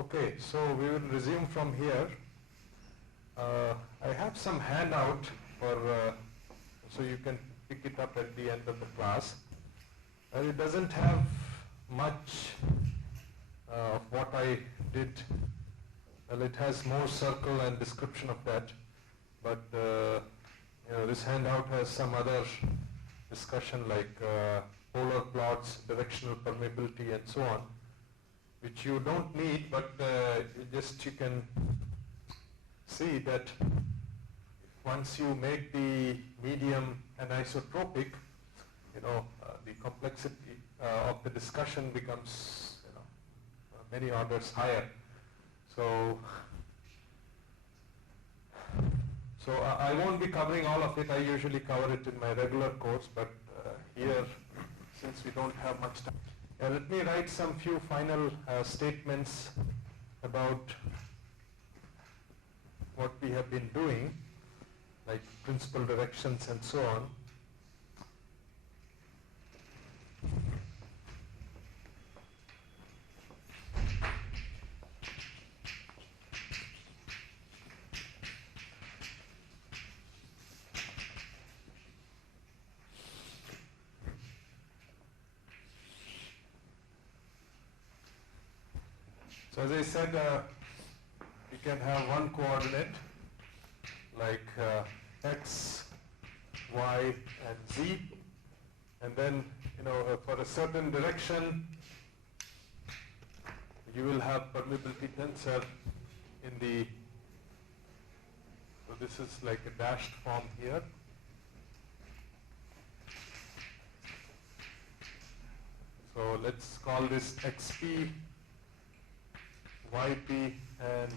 Okay, so we will resume from here. I have some handout for, so you can pick it up at the end of the class. It doesn't have much of what I did. Well, it has more circle and description of that, but this handout has some other discussion like polar plots, directional permeability, and so on, which you don't need, but you can see that once you make the medium anisotropic, the complexity of the discussion becomes many orders higher. So I won't be covering all of it. I usually cover it in my regular course, but here, since we don't have much time, let me write some few final statements about what we have been doing, like principal directions and so on. So as I said, we can have one coordinate like x, y, and z, and then for a certain direction you will have permeability tensor in the, so this is like a dashed form here. So let's call this xp, yp, and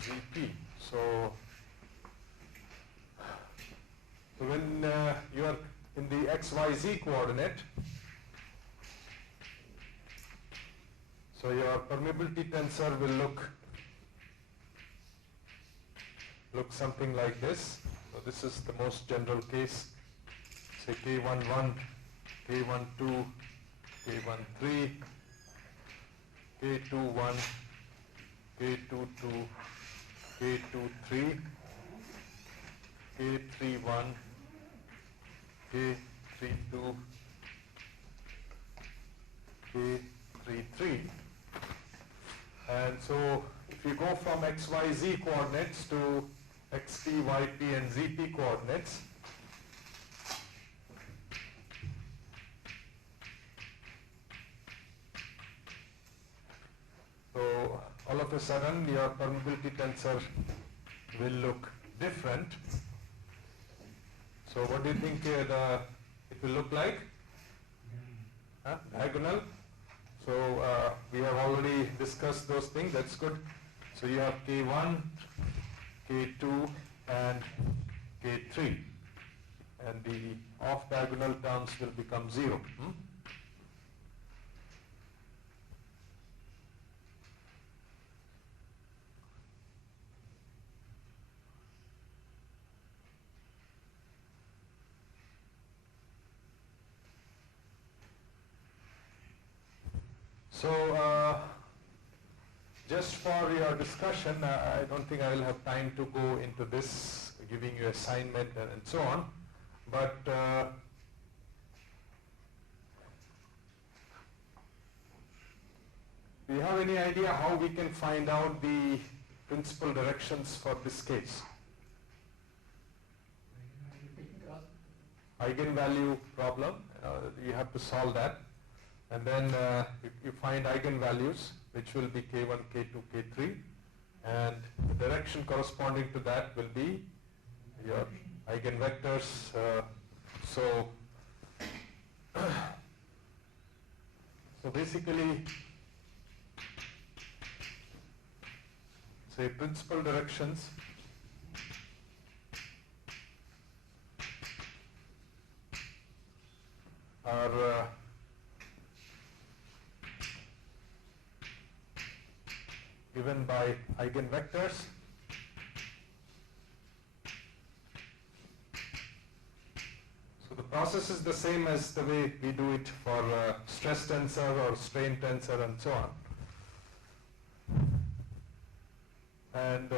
zp. So when you are in the xyz coordinate, so your permeability tensor will look something like this. So this is the most general case. Say k11, k12, k13, k21, k22, k23, k31, k32, k33. And so if you go from xyz coordinates to xp, yp, and zp coordinates, so all of a sudden your permeability tensor will look different. So what do you think it will look like? Diagonal. So we have already discussed those things. That's good. So you have K1, K2, and K3. And the off-diagonal terms will become 0. So just for your discussion, I don't think I will have time to go into this, giving you assignment and so on, but do you have any idea how we can find out the principal directions for this case? Eigenvalue problem, you have to solve that. And then you find eigenvalues, which will be k1, k2, k3, and the direction corresponding to that will be your eigenvectors. So basically, say principal directions are given by eigenvectors. So the process is the same as the way we do it for stress tensor or strain tensor and so on. And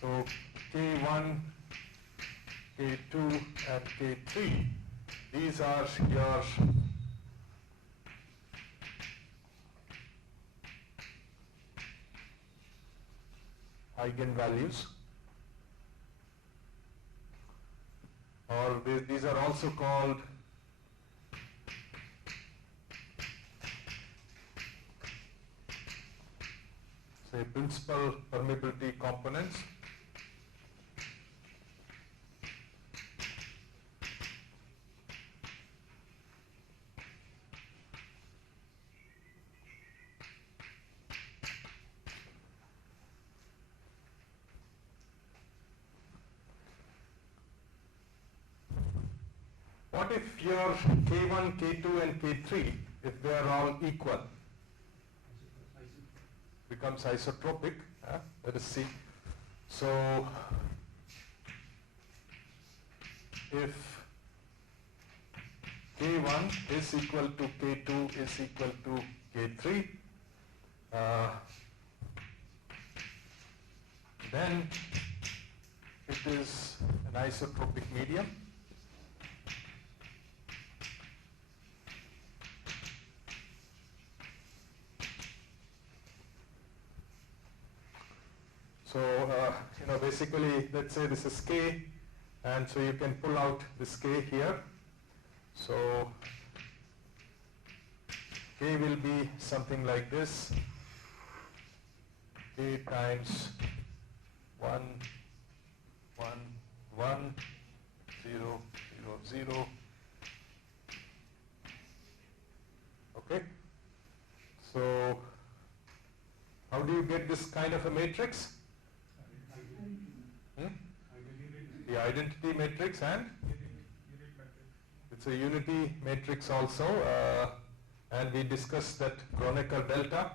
so K1, K2 and K3, these are your eigenvalues, or these are also called say principal permeability components. What if your K1, K2 and K3, if they are all equal? Becomes isotropic. Let us see. So if K1 is equal to K2 is equal to K3, then it is an isotropic medium. So, basically, let's say this is K, and so you can pull out this K here. So, K will be something like this, K times 1, 1, 1, 0, 0, 0. Okay? So, how do you get this kind of a matrix? The identity matrix, and it's a unity matrix also, and we discussed that Kronecker delta.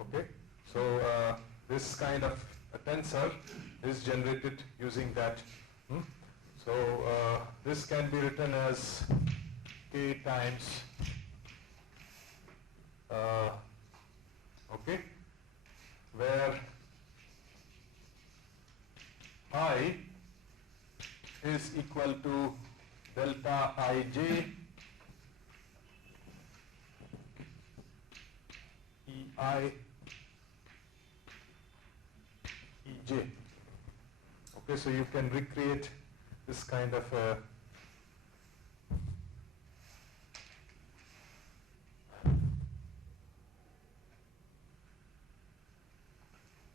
Okay, so this kind of a tensor is generated using that. So this can be written as K times okay, where I is equal to delta ij ei ej. Okay, so you can recreate this kind of a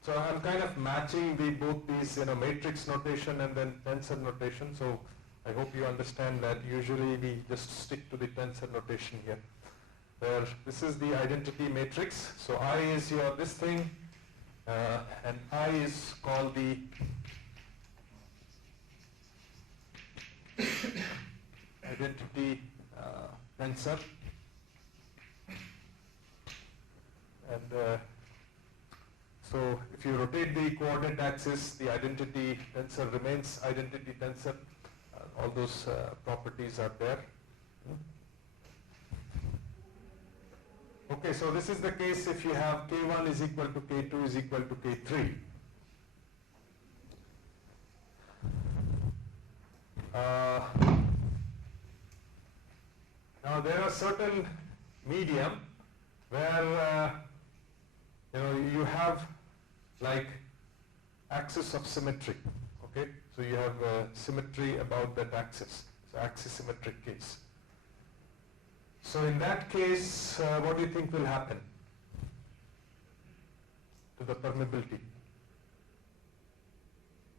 so I'm kind of matching both these matrix notation and then tensor notation. So I hope you understand that usually we just stick to the tensor notation here. Where this is the identity matrix. So I is your this thing, and I is called the identity tensor, and so if you rotate the coordinate axis, the identity tensor remains identity tensor. All those properties are there. Okay, so this is the case if you have K1 is equal to K2 is equal to K3. Now there are certain medium where you have like axis of symmetry. Okay, so you have symmetry about that axis. So axisymmetric case. So in that case, what do you think will happen to the permeability?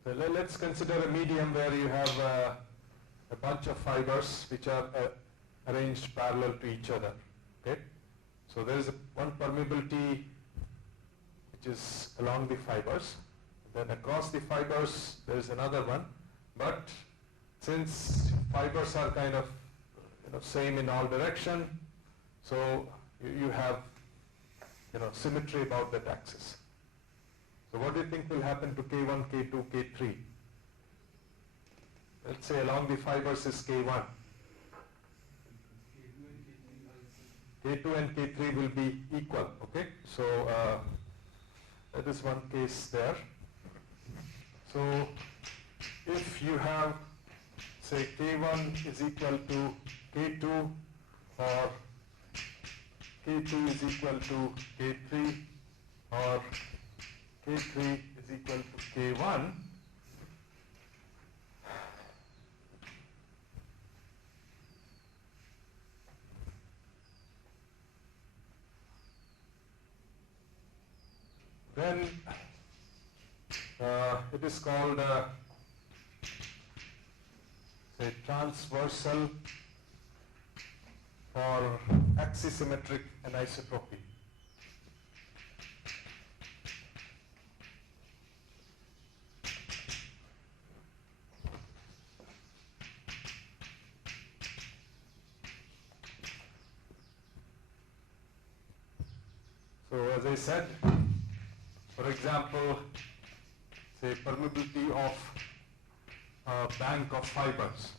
So let's consider a medium where you have a bunch of fibers which are arranged parallel to each other. Okay, so there is one permeability which is along the fibers. Then across the fibers there is another one, but since fibers are kind of same in all direction, so you have symmetry about that axis. So what do you think will happen to K1, K2, K3? Let's say along the fibers is K1. K2 and K3 will be equal, okay? So that is one case there. So if you have, say, K1 is equal to K2 or K2 is equal to K3 or K3 is equal to K1, then it is called say transversal or axisymmetric anisotropy. So as I said, for example, say permeability of a bank of fibers.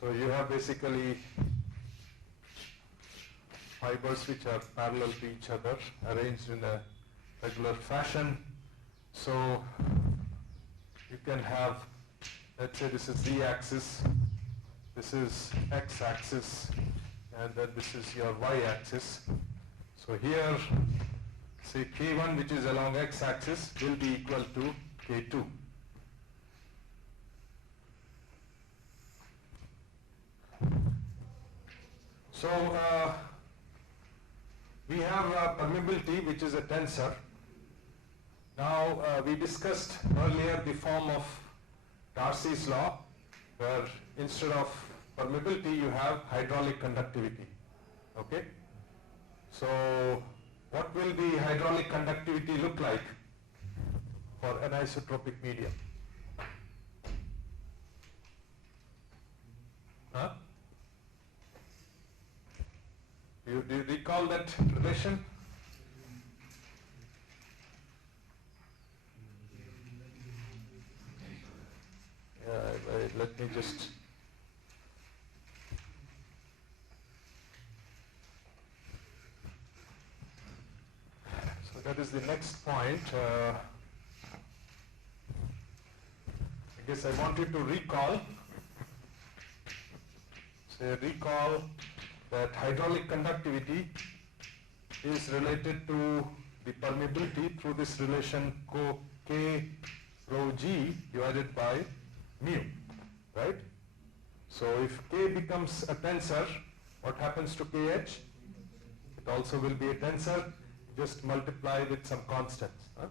So you have basically fibers which are parallel to each other, arranged in a regular fashion. So you can have, let's say this is z-axis, this is x-axis, and then this is your y-axis. So here, say K1, which is along x-axis, will be equal to K2. So we have permeability, which is a tensor. Now we discussed earlier the form of Darcy's law, where instead of permeability you have hydraulic conductivity. Okay? So what will the hydraulic conductivity look like for an isotropic medium? Huh? Do you recall that relation? Let me just... So that is the next point. I guess I want you to recall. Say recall that hydraulic conductivity is related to the permeability through this relation K rho G divided by mu, right? So if K becomes a tensor, what happens to KH? It also will be a tensor, just multiply with some constants. Huh?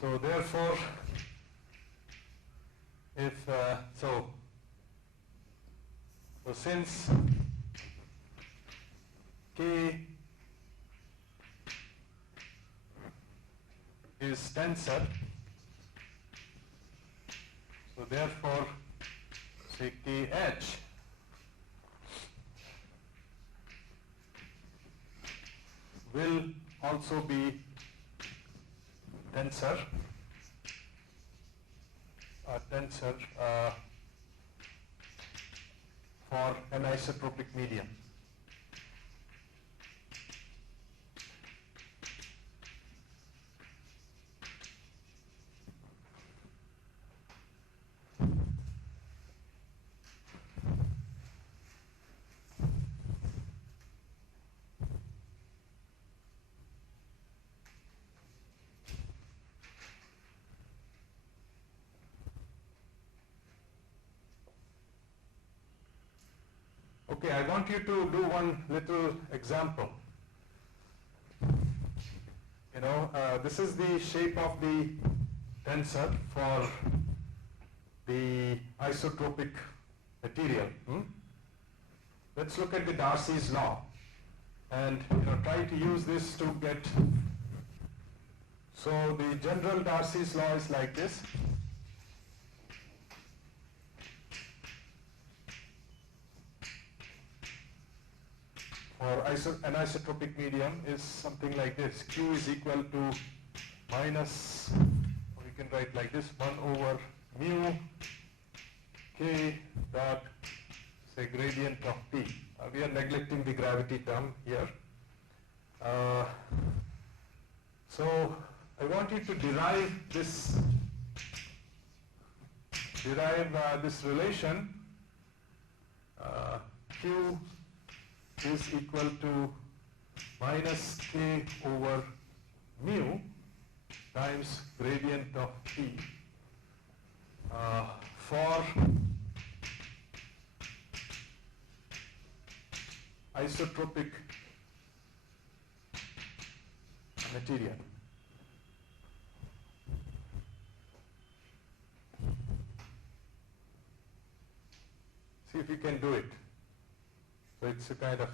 So therefore, if so since K is tensor, so therefore say KH will also be tensor, for an isotropic medium. Okay, I want you to do one little example. You know, this is the shape of the tensor for the isotropic material. Let's look at the Darcy's law and try to use this to get. So the general Darcy's law is like this. for an isotropic medium is something like this. Q is equal to minus, or you can write like this, 1 over mu K dot, say, gradient of T. We are neglecting the gravity term here. So I want you to derive this relation. Q is equal to minus K over mu times gradient of T for isotropic material. See if you can do it. So it's a kind of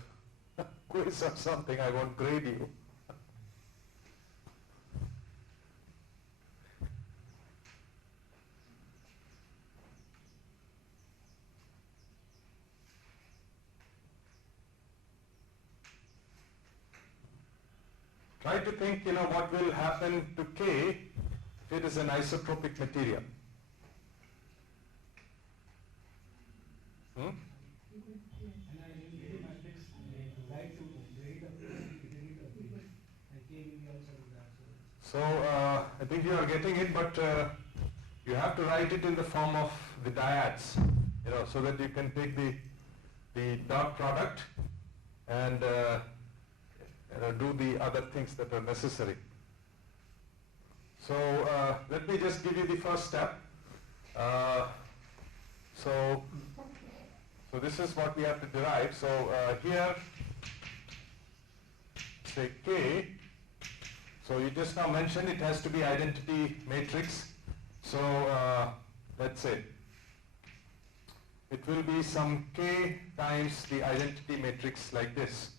quiz or something. I won't grade you. Try to think, what will happen to K if it is an isotropic material. So I think you are getting it, but you have to write it in the form of the dyads, so that you can take the dot product and do the other things that are necessary. So let me just give you the first step. So this is what we have to derive. So here, say K. So you just now mentioned it has to be identity matrix. So let's say it will be some K times the identity matrix like this.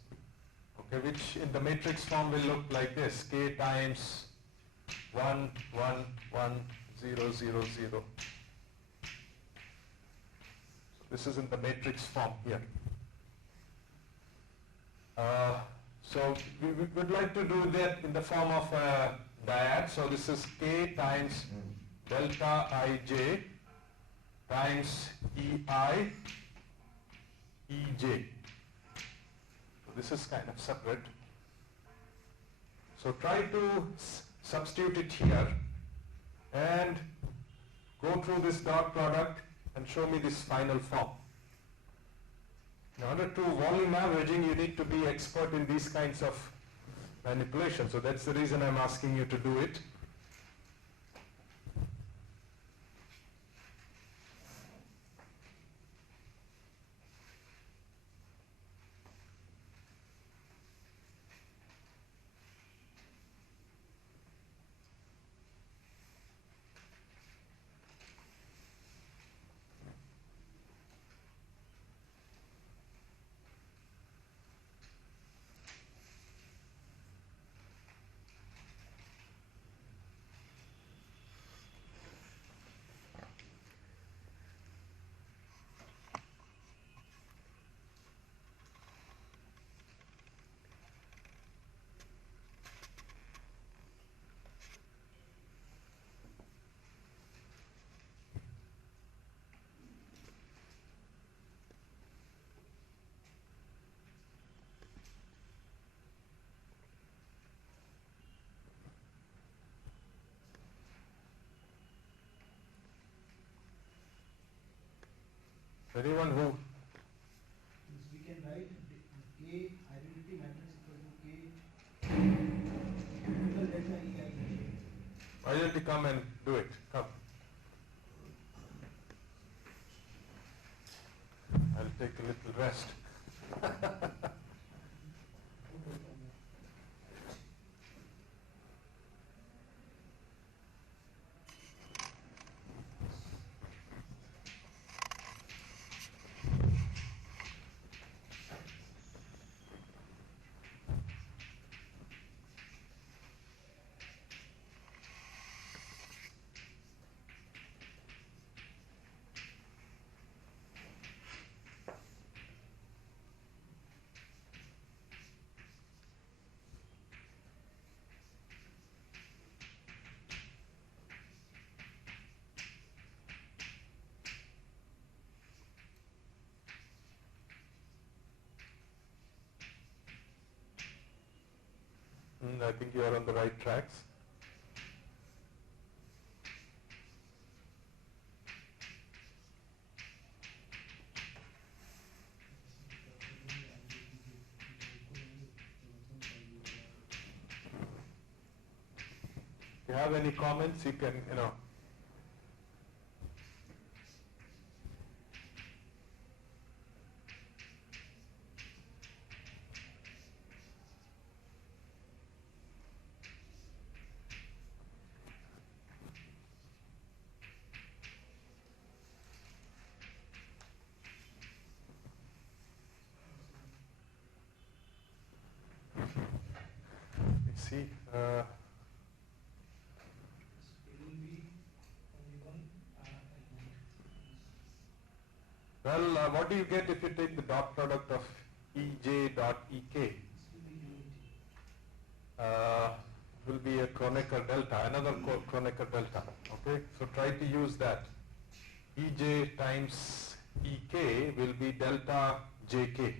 Okay, which in the matrix form will look like this: K times 1, 1, 1, 0, 0, 0. So this is in the matrix form here. So we would like to do that in the form of a dyad. So this is K times delta Ij times Ei Ej. This is kind of separate. So try to substitute it here and go through this dot product and show me this final form. In order to volume averaging, you need to be expert in these kinds of manipulations. So that's the reason I'm asking you to do it. Anyone who? We can write K identity matrix equal to K equal delta Ei. Why don't you come and do it? Come. I'll take a little rest. think you are on the right tracks. If you have any comments, you can, let's see. Well, what do you get if you take the dot product of Ej dot Ek? Will be a Kronecker delta, another Kronecker delta. Okay, so try to use that. Ej times Ek will be delta Jk.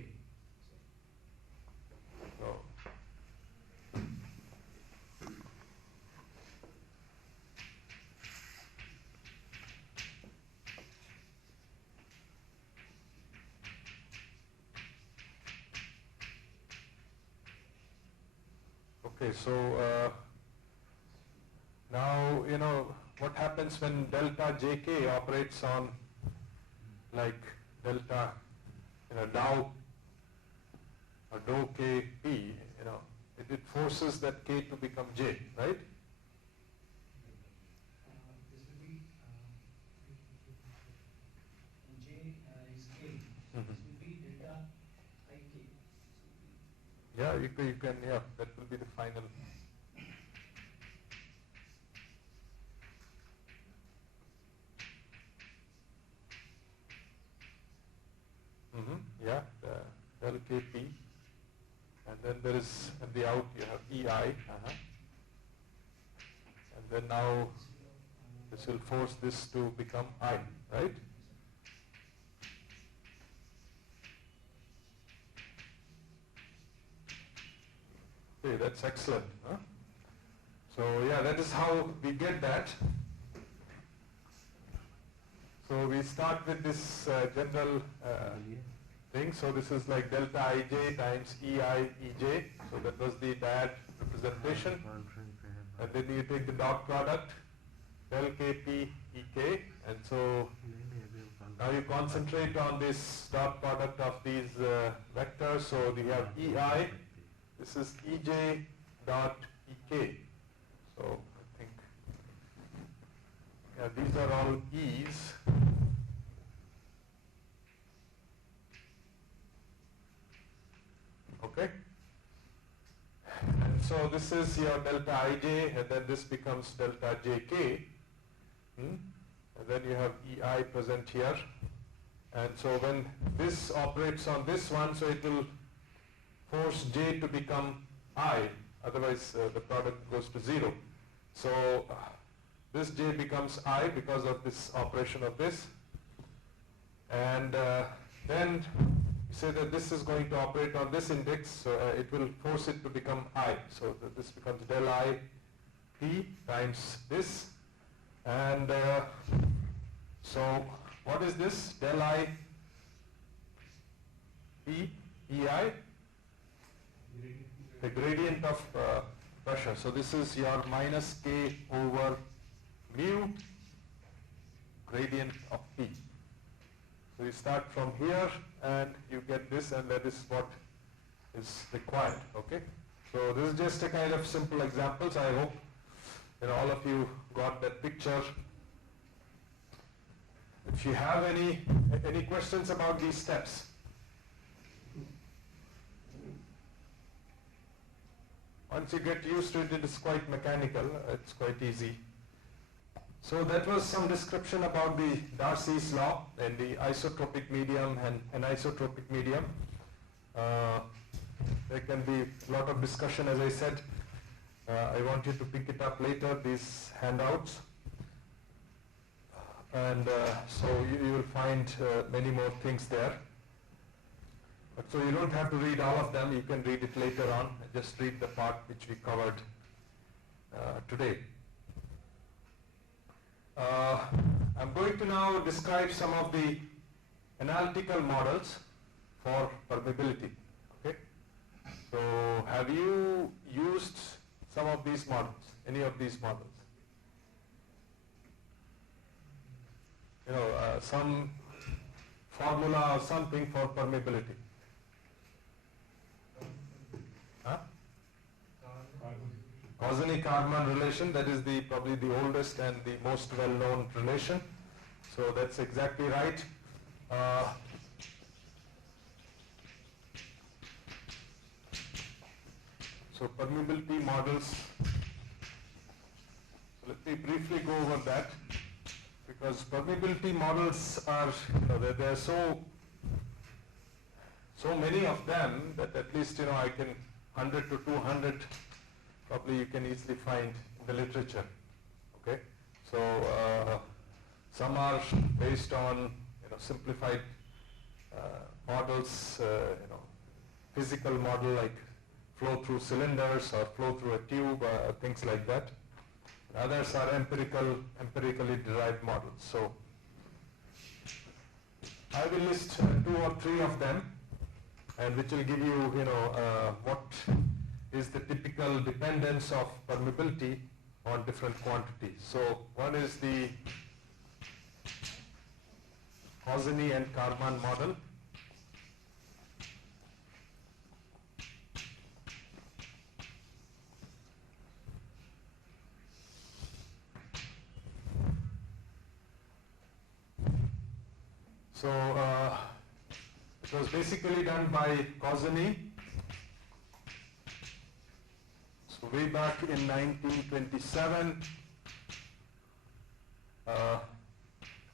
So, okay, so now what happens when delta Jk operates on like delta dou or dou Kp, it forces that K to become J, right? This will be J is K. Mhm. This will be delta Ik. Yeah, you can, that will be the final. Yeah, del Kp, and then there is at the out you have Ei, and then now this will force this to become I, right? Okay, that's excellent. Huh? So yeah, that is how we get that. So we start with this general thing. So this is like delta Ij times Ei Ej. So that was the dyad representation. And then you take the dot product, del Kp Ek. And so now you concentrate on this dot product of these vectors. So we have Ei. This is Ej dot Ek. So I think, yeah, these are all E's. Okay? And so this is your delta Ij, and then this becomes delta Jk. And then you have Ei present here. And so when this operates on this one, so it will force J to become I, otherwise the product goes to 0. So this J becomes I because of this operation of this. And then you say that this is going to operate on this index, so it will force it to become I. So this becomes del I P times this. And so what is this? Del I P Ei? The gradient of pressure. So this is your minus K over mu gradient of P. So you start from here and you get this, and that is what is required. Okay. So this is just a kind of simple examples. I hope all of you got that picture. If you have any questions about these steps. Once you get used to it, it is quite mechanical. It's quite easy. So that was some description about the Darcy's law and the isotropic medium and anisotropic medium. There can be a lot of discussion, as I said. I want you to pick it up later, these handouts. And so you will find many more things there. But so you don't have to read all of them, you can read it later on, just read the part which we covered today. I'm going to now describe some of the analytical models for permeability. Okay? So have you used some of these models, any of these models? You know, some formula or something for permeability. Huh? Kozeny-Karman relation, that is probably the oldest and the most well-known relation. So that's exactly right. So permeability models, so let me briefly go over that, because permeability models are, there are so many of them that at least, I can 100 to 200 probably you can easily find in the literature. Okay, so some are based on simplified models, physical model like flow through cylinders or flow through a tube, things like that. Others are empirically derived models. So I will list 2 or 3 of them, and which will give you, what is the typical dependence of permeability on different quantities. So one is the Kozeny and Karman model. So it was basically done by Kozeny. So way back in 1927,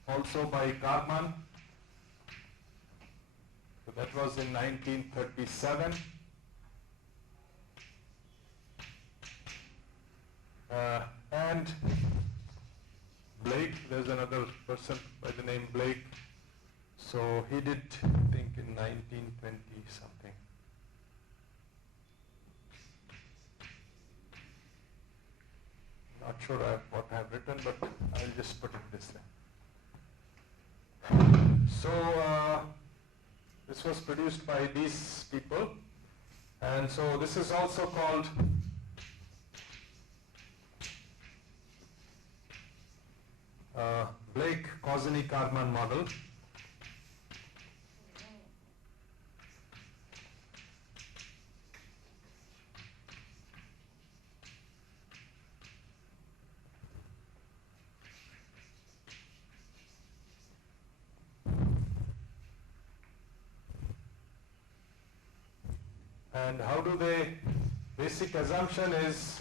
also by Karman. So that was in 1937. And Blake, there's another person by the name Blake. So he did, I think, in 1920 something. Not sure what I have written, but I'll just put it this way. So this was produced by these people, and so this is also called Blake-Kozeny-Karman model. And how do they, basic assumption is,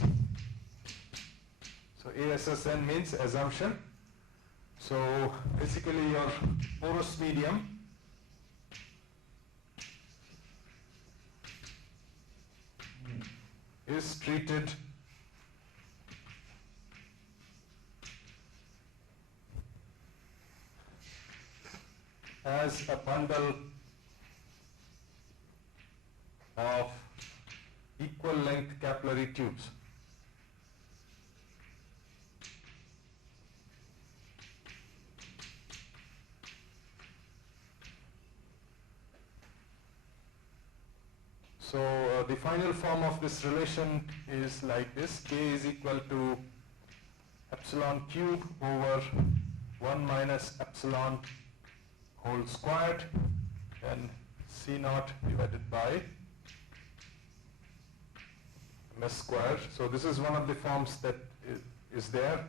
so ASSN means assumption. So basically your porous medium is treated as a bundle of equal length capillary tubes. So the final form of this relation is like this: K is equal to epsilon cube over 1 minus epsilon whole squared, and C naught divided by MS squared. So this is one of the forms that is there.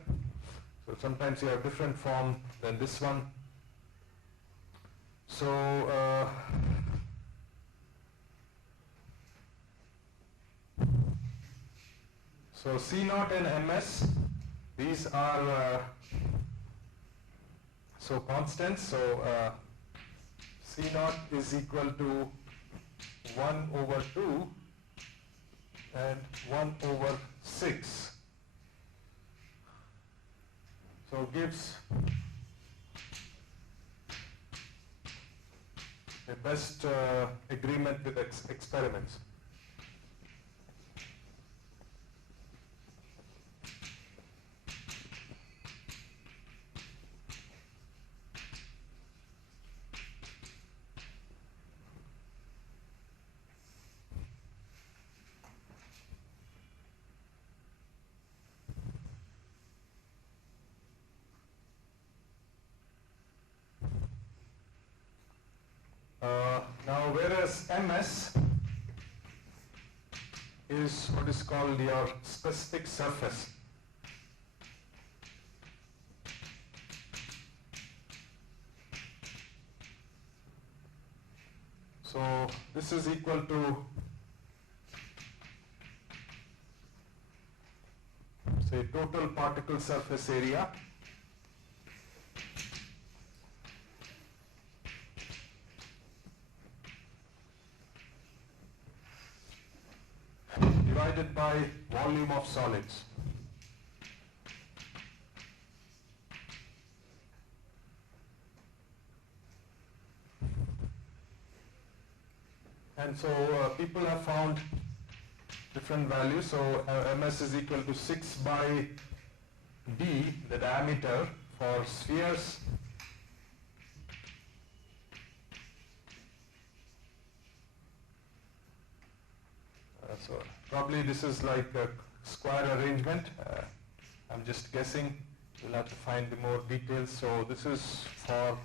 So sometimes you have different form than this one. So so C naught and MS, these are so constants. So C naught is equal to 1 over 2 and 1 over 6. So gives the best agreement with experiments. Now, whereas MS is what is called your specific surface. So this is equal to, say, total particle surface area divided by volume of solids. And so people have found different values. So MS is equal to 6 by D, the diameter for spheres. So probably this is like a square arrangement. I'm just guessing. We'll have to find the more details. So this is for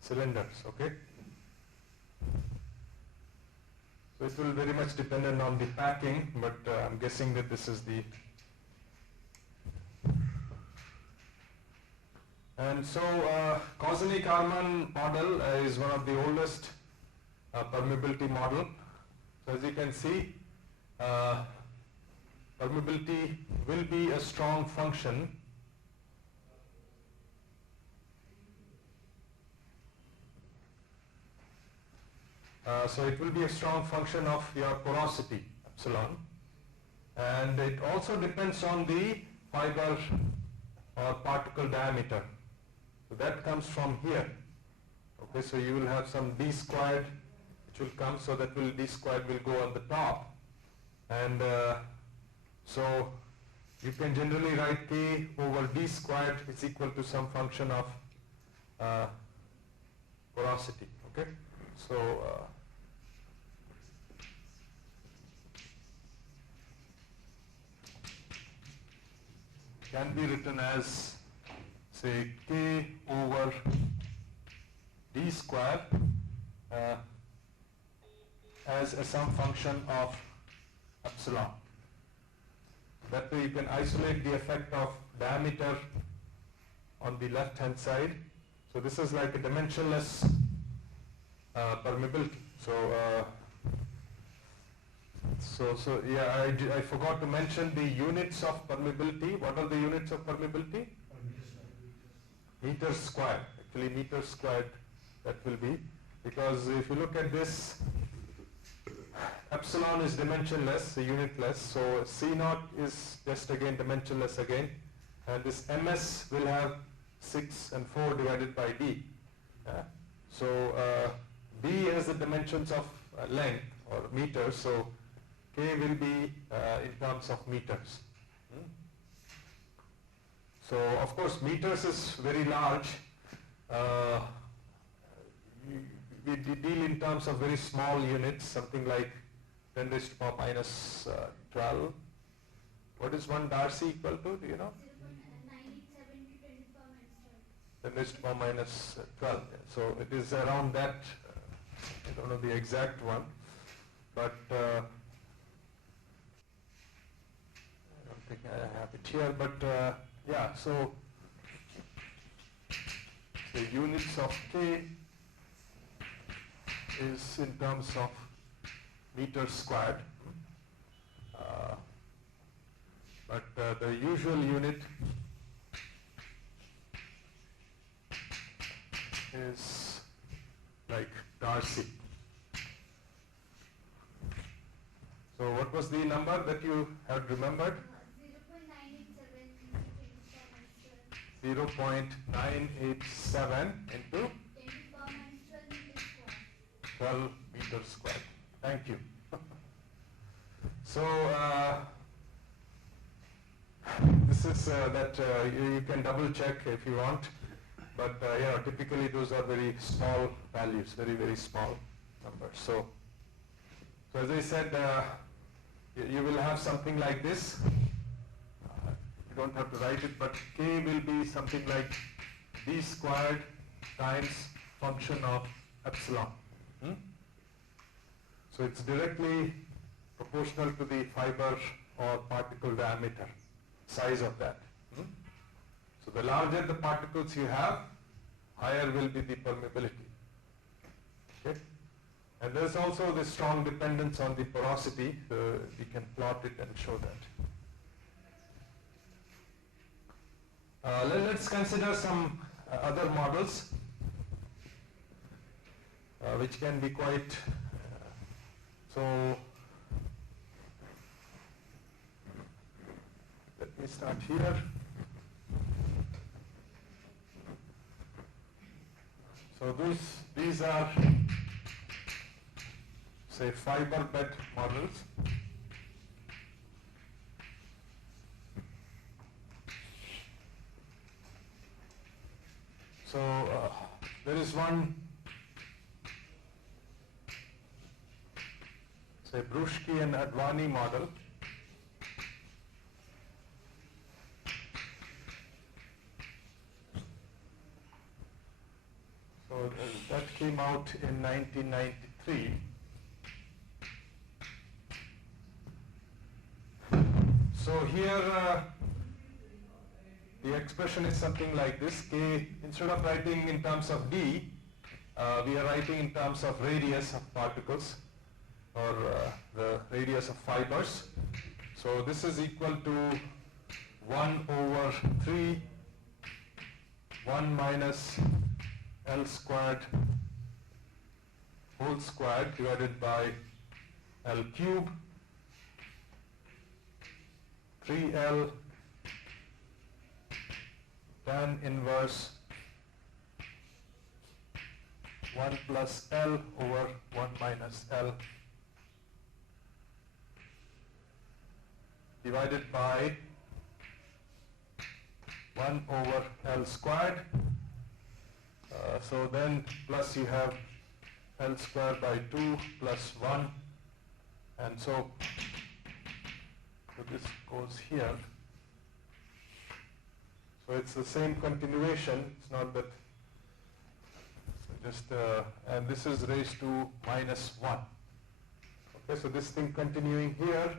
cylinders, okay? So it will very much depend on the packing, but I'm guessing that this is the. And so Korseny-Kármán model is one of the oldest permeability model. So as you can see, permeability will be a strong function so it will be a strong function of your porosity, epsilon, and it also depends on the fiber or particle diameter. So that comes from here. Okay, so you will have some d squared which will come, so that will d squared will go on the top, and so you can generally write k over d squared is equal to some function of porosity. Okay, so can be written as, say, k over d square as some function of epsilon. That way you can isolate the effect of diameter on the left hand side. So this is like a dimensionless permeability. So yeah, I forgot to mention the units of permeability. What are the units of permeability? Meter square. Actually, meter squared that will be, because if you look at this, epsilon is dimensionless, unitless. So C naught is just again dimensionless again, and this MS will have 6 and 4 divided by D. So D has the dimensions of length or meters. So K will be in terms of meters. So of course meters is very large. We deal in terms of very small units, something like 10 raised to the power minus 12. What is 1 Darcy equal to, do you know? 10 raised to the power minus 12. So it is around that, I don't know the exact one, but I don't think I have it here, but yeah, so the units of K is in terms of meters squared, but the usual unit is like Darcy. So what was the number that you had remembered? 0.987 into 10 to the power minus 12. 0.987 into 12 meters squared. Thank you. So this is that you can double check if you want, but typically those are very small values, very small numbers. So as I said, you will have something like this. You don't have to write it, but K will be something like B squared times function of epsilon. So it's directly proportional to the fiber or particle diameter, size of that. So the larger the particles you have, higher will be the permeability. Okay? And there's also the strong dependence on the porosity. We can plot it and show that. Let's consider some other models which can be quite so let me start here. So these are, say, fiber bed models. So there is one, say, Bruschi and Advani model. So that came out in 1993. So here the expression is something like this. K, instead of writing in terms of D, we are writing in terms of radius of particles, or the radius of fibers. So this is equal to 1 over 3 1 minus L squared whole squared divided by L cube 3L tan inverse 1 plus L over 1 minus L divided by 1 over L squared. So then plus you have L squared by 2 plus 1, and so this goes here. So it's the same continuation. It's not that. So just and this is raised to minus 1. Okay, so this thing continuing here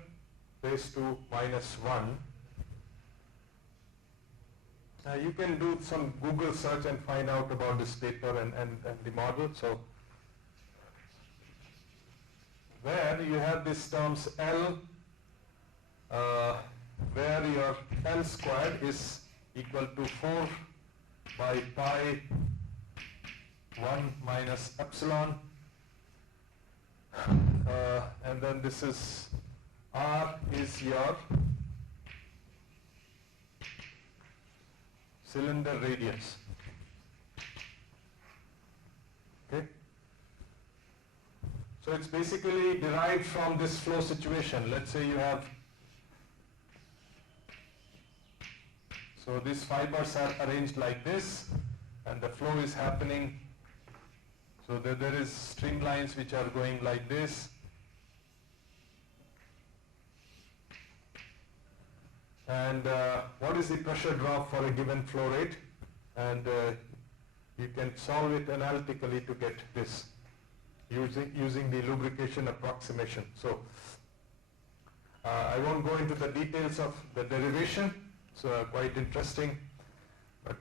raised to minus 1. You can do some Google search and find out about this paper and the model. So where you have these terms L, where your L squared is equal to 4 by pi 1 minus epsilon, and then this is R is your cylinder radius. Okay? So it's basically derived from this flow situation. Let's say you have, so these fibers are arranged like this, and the flow is happening. So there is streamlines which are going like this. And what is the pressure drop for a given flow rate? And you can solve it analytically to get this using the lubrication approximation. So I won't go into the details of the derivation. It's quite interesting, but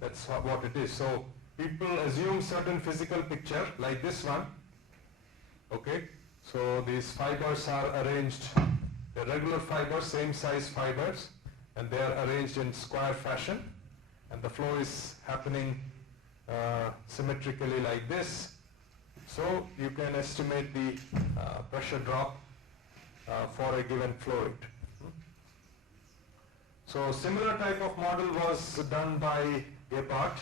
that's what it is. So people assume certain physical picture like this one. Okay, so these fibers are arranged. They're regular fibers, same size fibers, and they are arranged in square fashion, and the flow is happening symmetrically like this. So you can estimate the pressure drop for a given flow rate. So similar type of model was done by Gebhardt.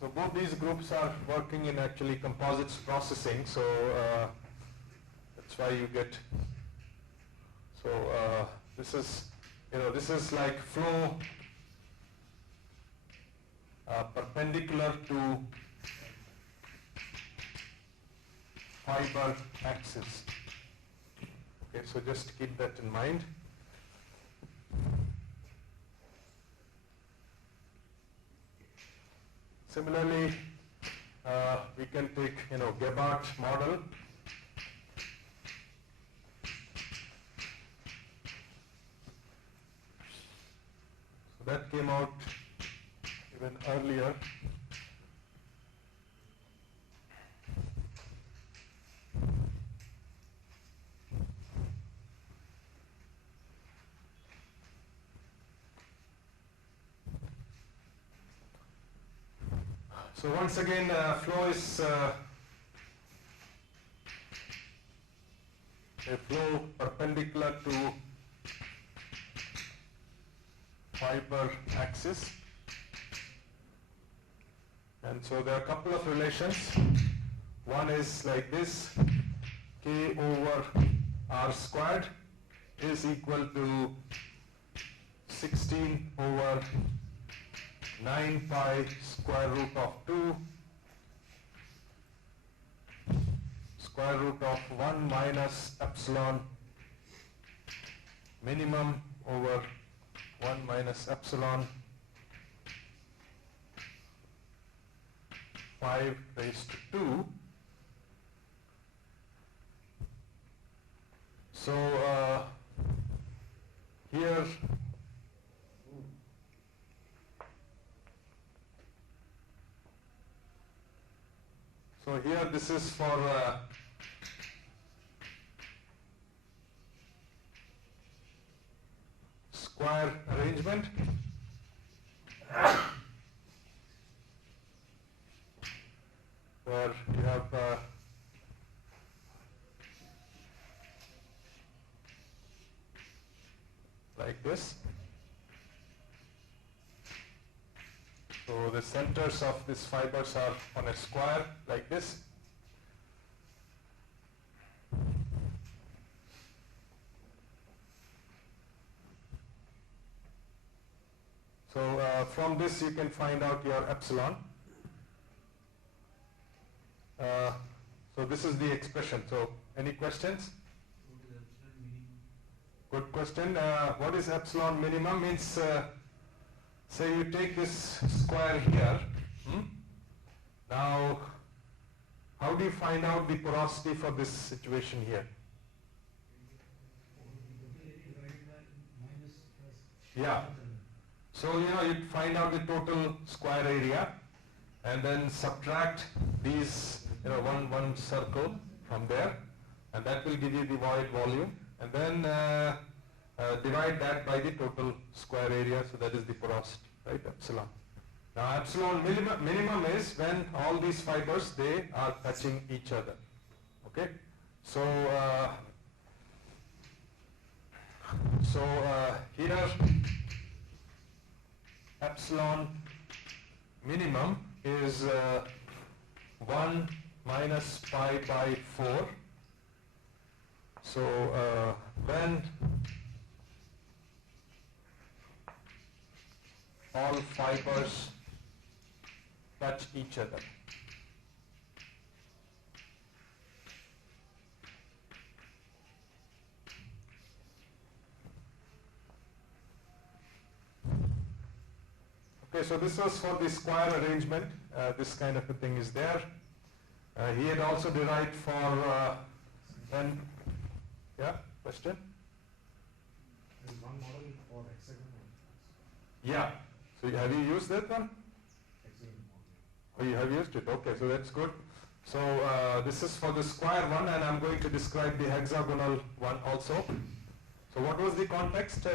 So both these groups are working in actually composites processing. So that's why you get. So this is like flow perpendicular to fiber axis. Okay, so just keep that in mind. Similarly, we can take Gebhardt model. So that came out even earlier. So once again, flow is a flow perpendicular to fiber axis. And so there are a couple of relations. One is like this: K over R squared is equal to 16 over 9 pi square root of 2 square root of 1 minus epsilon minimum over 1 minus epsilon 5 raised to 2. So here this is for square arrangement. Where you have like this. So the centers of these fibers are on a square like this. So from this you can find out your epsilon. So this is the expression. So any questions? Good question. What is epsilon minimum? Means say you take this square here. Now how do you find out the porosity for this situation here? Yeah. So you find out the total square area and then subtract these one circle from there, and that will give you the void volume, and then divide that by the total square area, so that is the porosity, right, epsilon. Now epsilon minimum is when all these fibers, they are touching each other. Okay, so here epsilon minimum is 1 minus pi by 4. So when all fibers touch each other. Okay, so this was for the square arrangement. This kind of a thing is there. He had also derived for when, yeah, question? There is one model for hexagon. Yeah. So have you used that one? Hexagon model. Oh, you have used it. Okay, so that's good. So this is for the square one, and I'm going to describe the hexagonal one also. So what was the context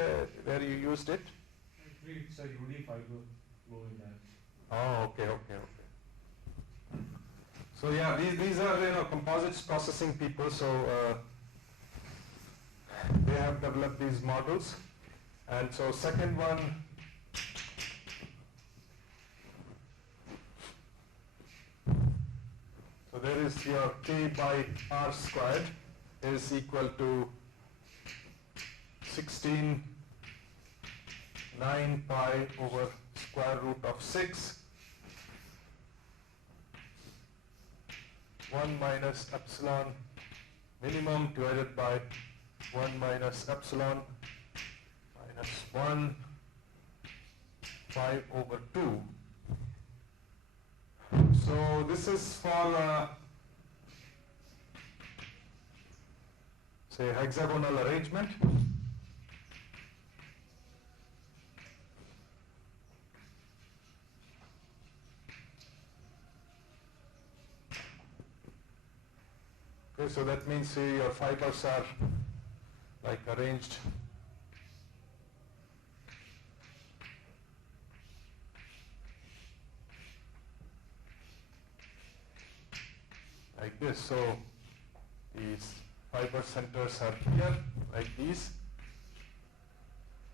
where you used it? Actually, it's a UD fiber flow in that. Oh, okay. So yeah, these are composites processing people. So they have developed these models. And so second one, so there is your K by R squared is equal to 16 9 pi over square root of 6 1 minus epsilon minimum divided by 1 minus epsilon minus 1 pi over 2. So this is for say hexagonal arrangement. Okay, so that means say your fibers are like arranged like this. So these fiber centers are here like these,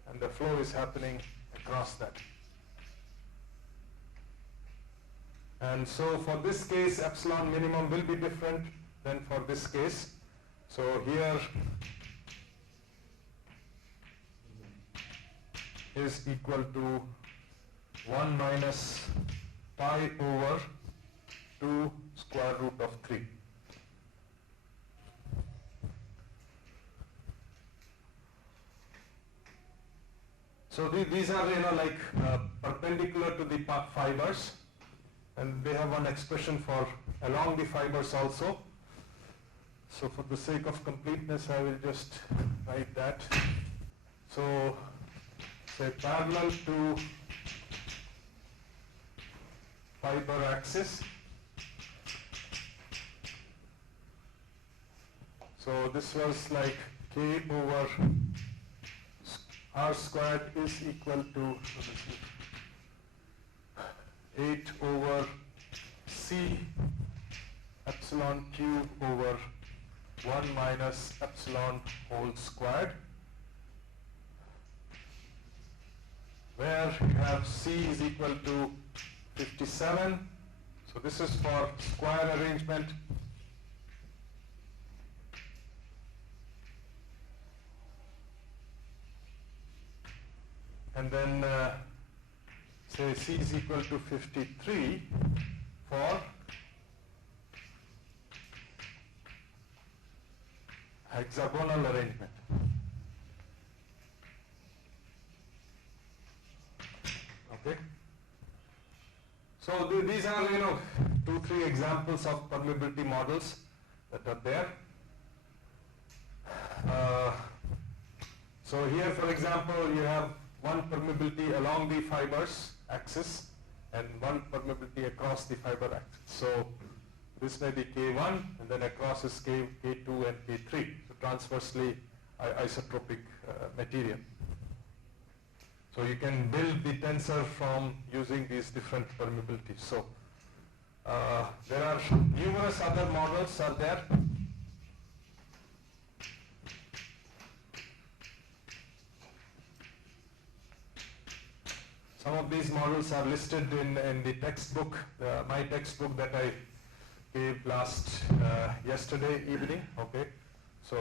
and the flow is happening across that. And so for this case, epsilon minimum will be different than for this case. So here is equal to 1 minus pi over 2 square root of 3. So these are like perpendicular to the fibers, and they have one expression for along the fibers also. So for the sake of completeness, I will just write that. So say parallel to fiber axis. So this was like K over R squared is equal to 8 over C epsilon cube over 1 minus epsilon whole squared, where you have C is equal to 57. So this is for square arrangement. And then say C is equal to 53 for hexagonal arrangement. Okay. So these are 2-3 examples of permeability models that are there. So here, for example, you have one permeability along the fibers axis and one permeability across the fiber axis. So this may be K1, and then across is K2 and K3. So transversely isotropic material. So you can build the tensor from using these different permeabilities. So there are numerous other models are there. Some of these models are listed in the textbook, my textbook that I gave yesterday evening. Okay, so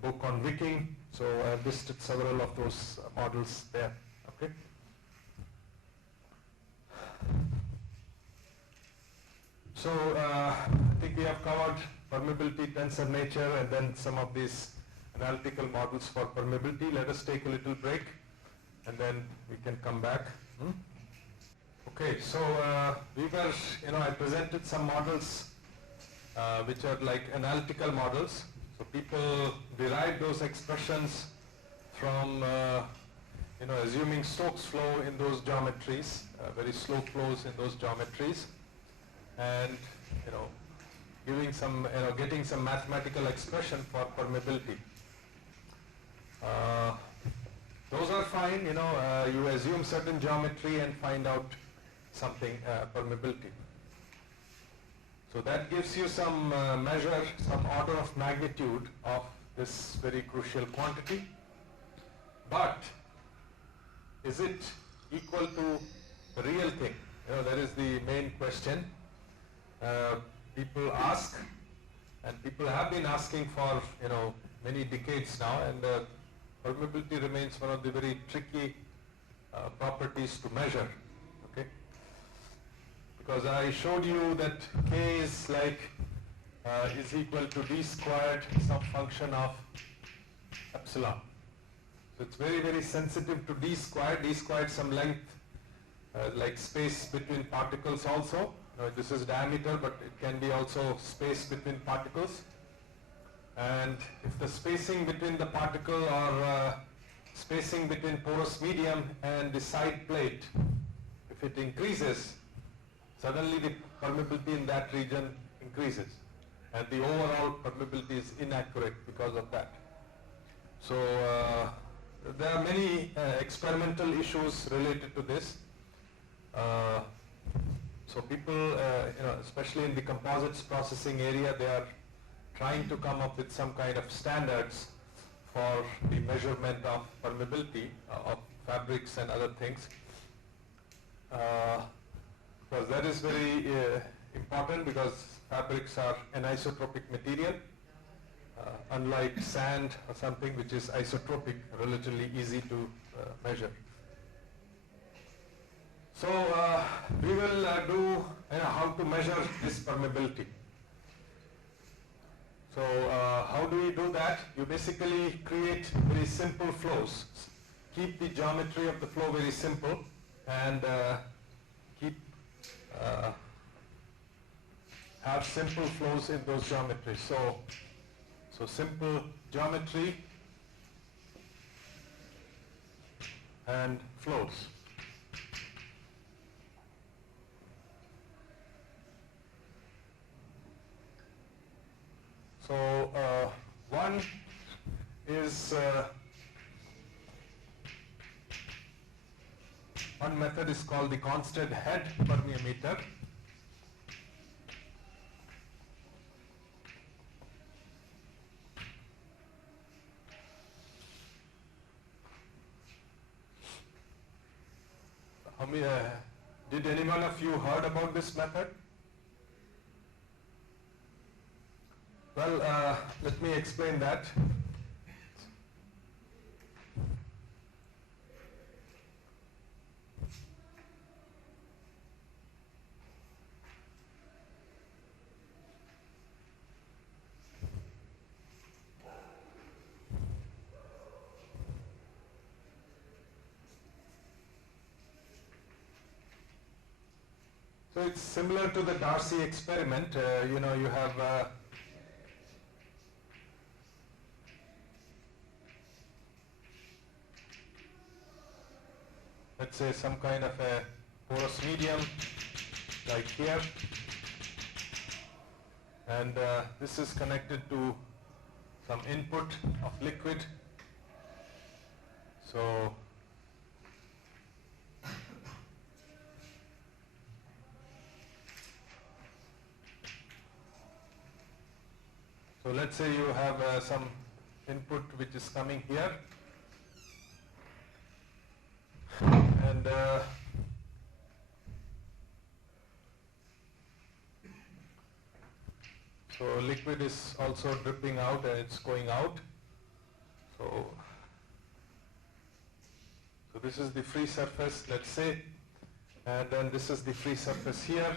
book on wicking. So I have listed several of those models there. Okay. So I think we have covered permeability, tensor nature, and then some of these analytical models for permeability. Let us take a little break, and then we can come back. Okay, so we were, I presented some models which are like analytical models. So people derive those expressions from, assuming Stokes flow in those geometries, very slow flows in those geometries, and, giving some, getting some mathematical expression for permeability. Those are fine, you assume certain geometry and find out something, permeability. So that gives you some measure, some order of magnitude of this very crucial quantity. But is it equal to the real thing? That is the main question. People ask, and people have been asking for many decades now, and permeability remains one of the very tricky properties to measure. Okay, because I showed you that K is is equal to d squared, some function of epsilon. So it's very, very sensitive to d squared some length, like space between particles also. This is diameter, but it can be also space between particles. And if the spacing between the particle or spacing between porous medium and the side plate, if it increases, suddenly the permeability in that region increases. And the overall permeability is inaccurate because of that. So there are many experimental issues related to this. So people, especially in the composites processing area, they are trying to come up with some kind of standards for the measurement of permeability of fabrics and other things. Because that is very important, because fabrics are anisotropic material, unlike sand or something which is isotropic, relatively easy to measure. So we will do how to measure this permeability. So how do we do that? You basically create very simple flows. Keep the geometry of the flow very simple, and keep have simple flows in those geometries. So simple geometry and flows. So one is one method is called the constant head permeameter. Did anyone of you heard about this method? Well, let me explain that. So it's similar to the Darcy experiment. You have let's say some kind of a porous medium like here, and this is connected to some input of liquid. So let's say you have some input which is coming here, and so liquid is also dripping out and it's going out. So this is the free surface, let's say, and then this is the free surface here.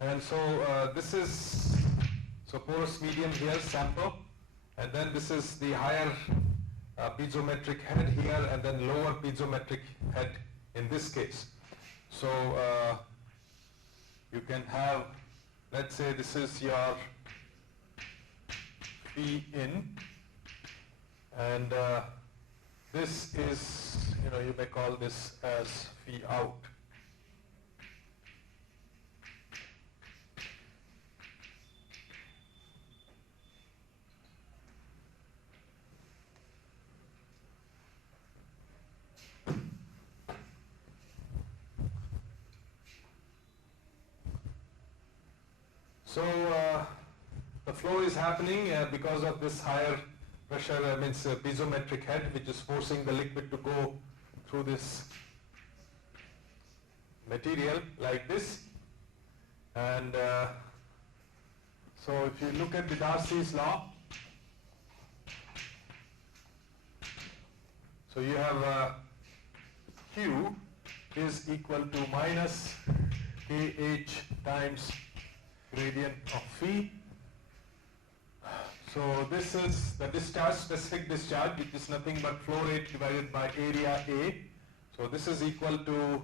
And so this is porous medium here, sample, and then this is the higher piezometric head here, and then lower piezometric head in this case. So you can have, let's say this is your phi in, and this is, you may call this as phi out. So the flow is happening because of this higher pressure, means piezometric head, which is forcing the liquid to go through this material like this. And so if you look at the Darcy's law, so you have Q is equal to minus KH times gradient of phi. So this is the discharge, specific discharge, which is nothing but flow rate divided by area A. So this is equal to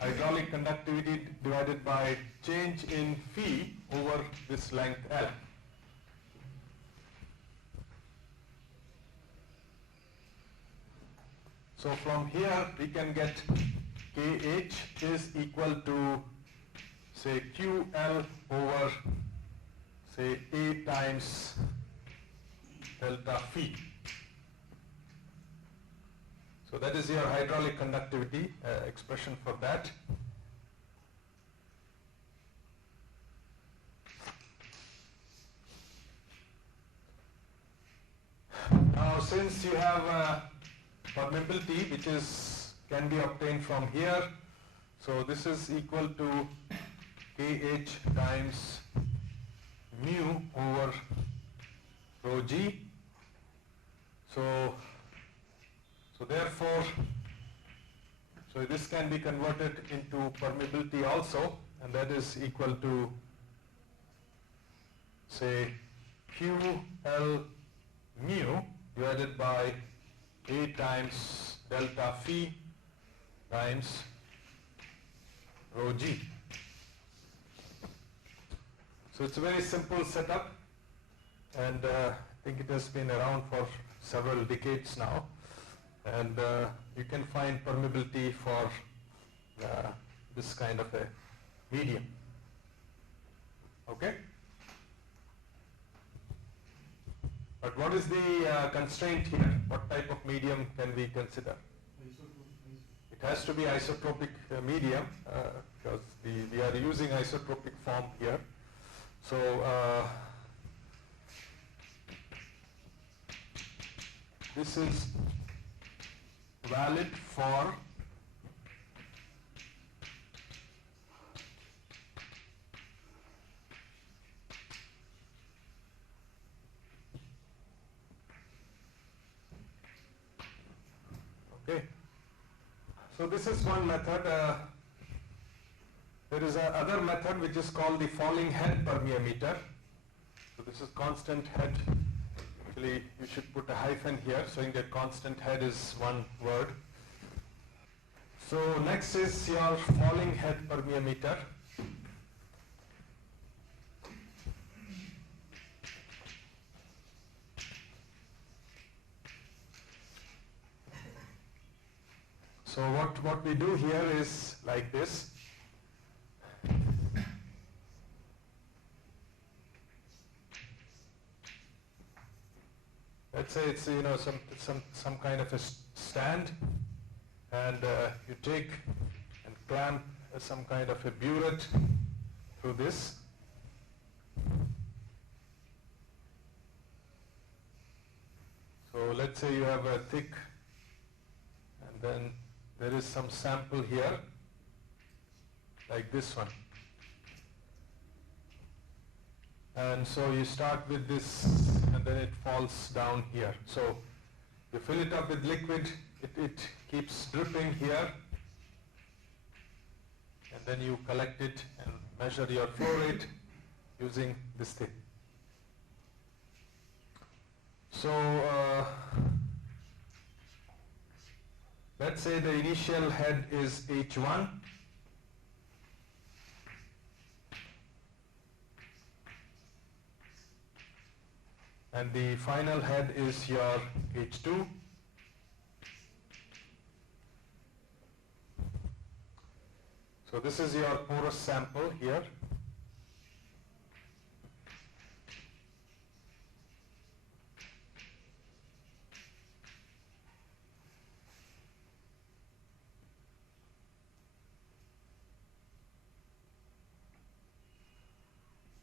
hydraulic conductivity divided by change in phi over this length L. So from here we can get KH is equal to, say, QL over, say, A times delta phi. So that is your hydraulic conductivity expression for that. Now since you have permeability, which can be obtained from here, so this is equal to KH times mu over rho g. So therefore, so this can be converted into permeability also, and that is equal to, say, QL mu divided by A times delta phi times rho g. So it's a very simple setup, and I think it has been around for several decades now, and you can find permeability for this kind of a medium. Okay? But what is the constraint here? What type of medium can we consider? It has to be isotropic medium, because we are using isotropic form here. So this is valid for okay. So this is one method. There is another method which is called the falling head permeameter. So this is constant head. Actually, you should put a hyphen here, showing that constant head is one word. So next is your falling head permeameter. So what we do here is like this. Let's say it's some kind of a stand, and you take and clamp some kind of a burette through this. So let's say you have a thick, and then there is some sample here, like this one. And so you start with this, and then it falls down here. So you fill it up with liquid, it keeps dripping here, and then you collect it and measure your flow rate using this thing. So let's say the initial head is H1. And the final head is your H2. So this is your porous sample here.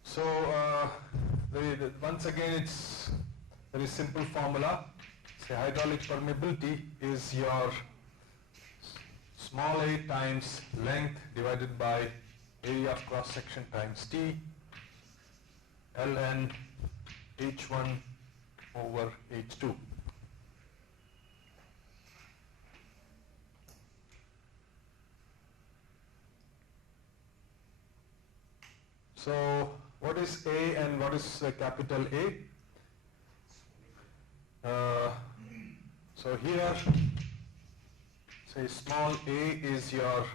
So once again, it's very simple formula. Say hydraulic permeability is your small a times length divided by area of cross section times T, ln H1 over H2. So what is A and what is capital A? So here, say small a is your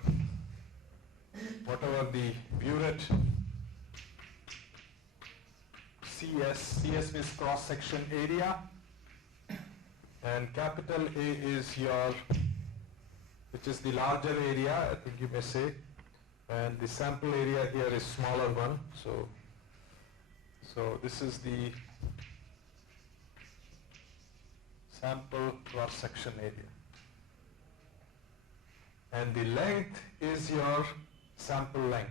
whatever the burette CS means cross section area, and capital A is your, which is the larger area, I think you may say, and the sample area here is smaller one. So this is the sample cross section area, and the length is your sample length.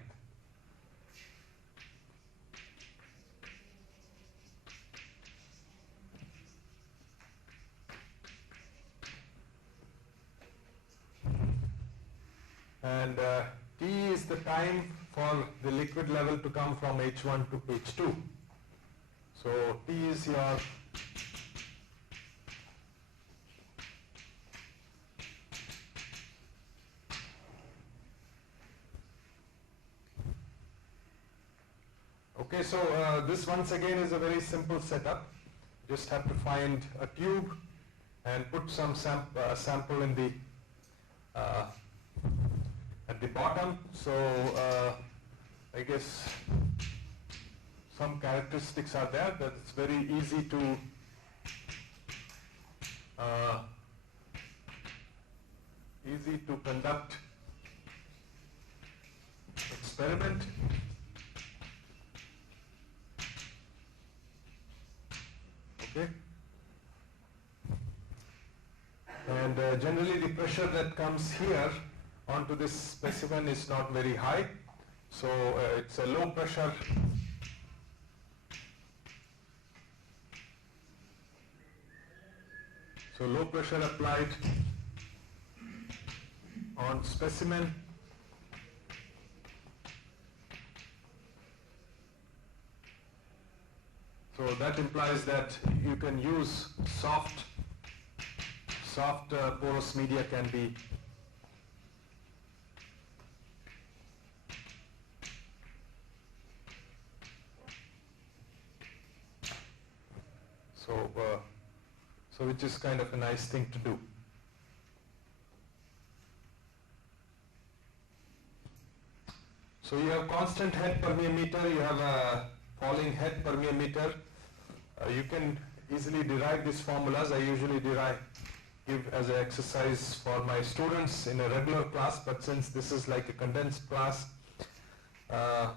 And T is the time for the liquid level to come from H1 to H2. So T is your okay, so this once again is a very simple setup. Just have to find a tube and put some sample in the at the bottom. So I guess some characteristics are there that it's very easy to conduct experiment. Okay. And generally the pressure that comes here onto this specimen is not very high, so it's a low pressure applied on specimen. So that implies that you can use soft porous media can be so which is kind of a nice thing to do. So you have constant head permeameter, you have a falling head permeameter. You can easily derive these formulas. I usually give as an exercise for my students in a regular class, but since this is like a condensed class, I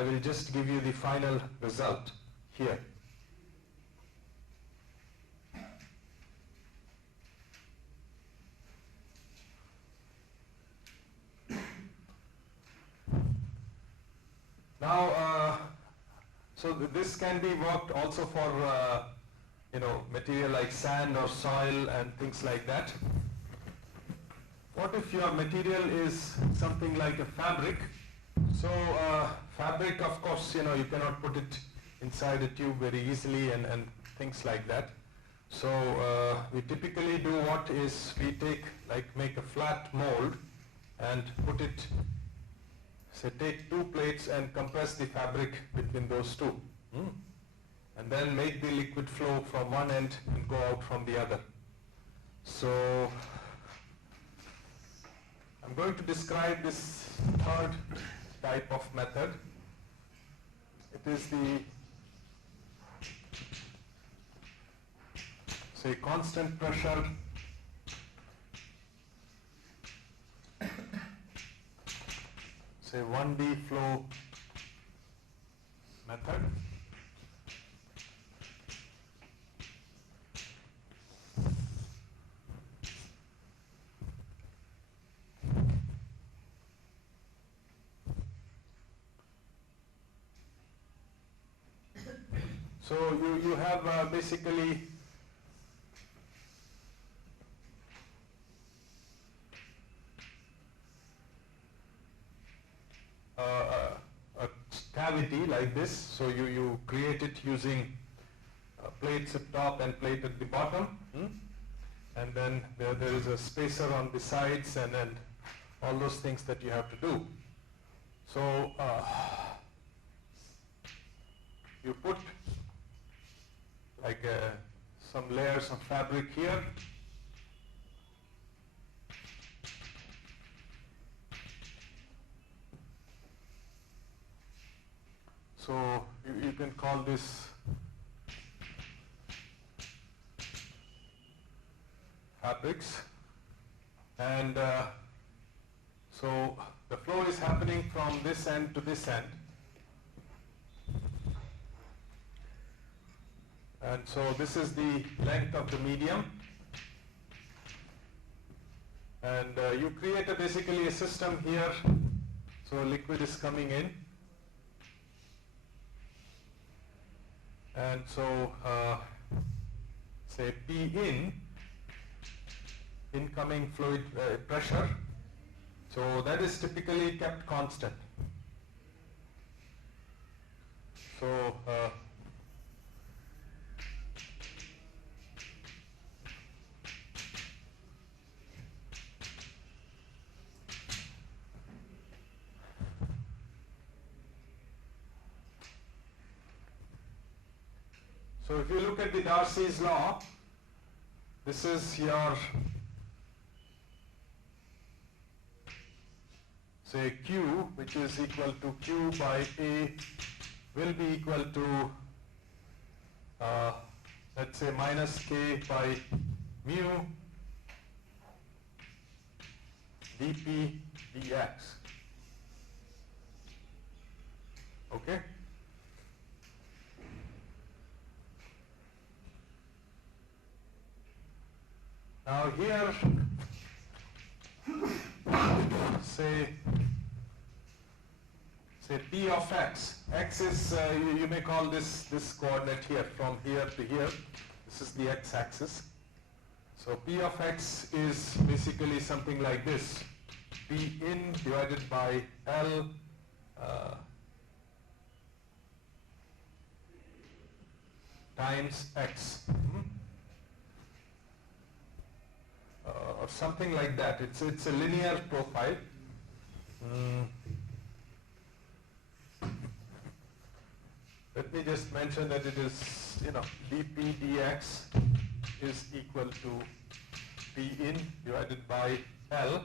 will just give you the final result here. Now, so this can be worked also for material like sand or soil and things like that. What if your material is something like a fabric? So fabric, of course, you cannot put it inside a tube very easily and things like that. So we typically do what is we make a flat mold and put it, say take two plates and compress the fabric between those two. And then make the liquid flow from one end and go out from the other. So I'm going to describe this third type of method. It is the, say, constant pressure say 1D flow method. So you have basically a cavity like this. So you create it using plates at top and plate at the bottom. And then there is a spacer on the sides and then all those things that you have to do. So you put like some layers of fabric here. So you can call this fabrics, and so the flow is happening from this end to this end, and so this is the length of the medium, and you create basically a system here. So liquid is coming in, and so say P in, incoming fluid pressure, so that is typically kept constant. So so if you look at the Darcy's law, this is your, say, Q, which is equal to Q by A, will be equal to, let's say, minus K by mu dP dx. Okay? Now here, say P of x. X is, you may call this coordinate here, from here to here. This is the x-axis. So P of x is basically something like this. P in divided by L times x. Or something like that. It's a linear profile. Let me just mention that it is, dP dx is equal to P in divided by L.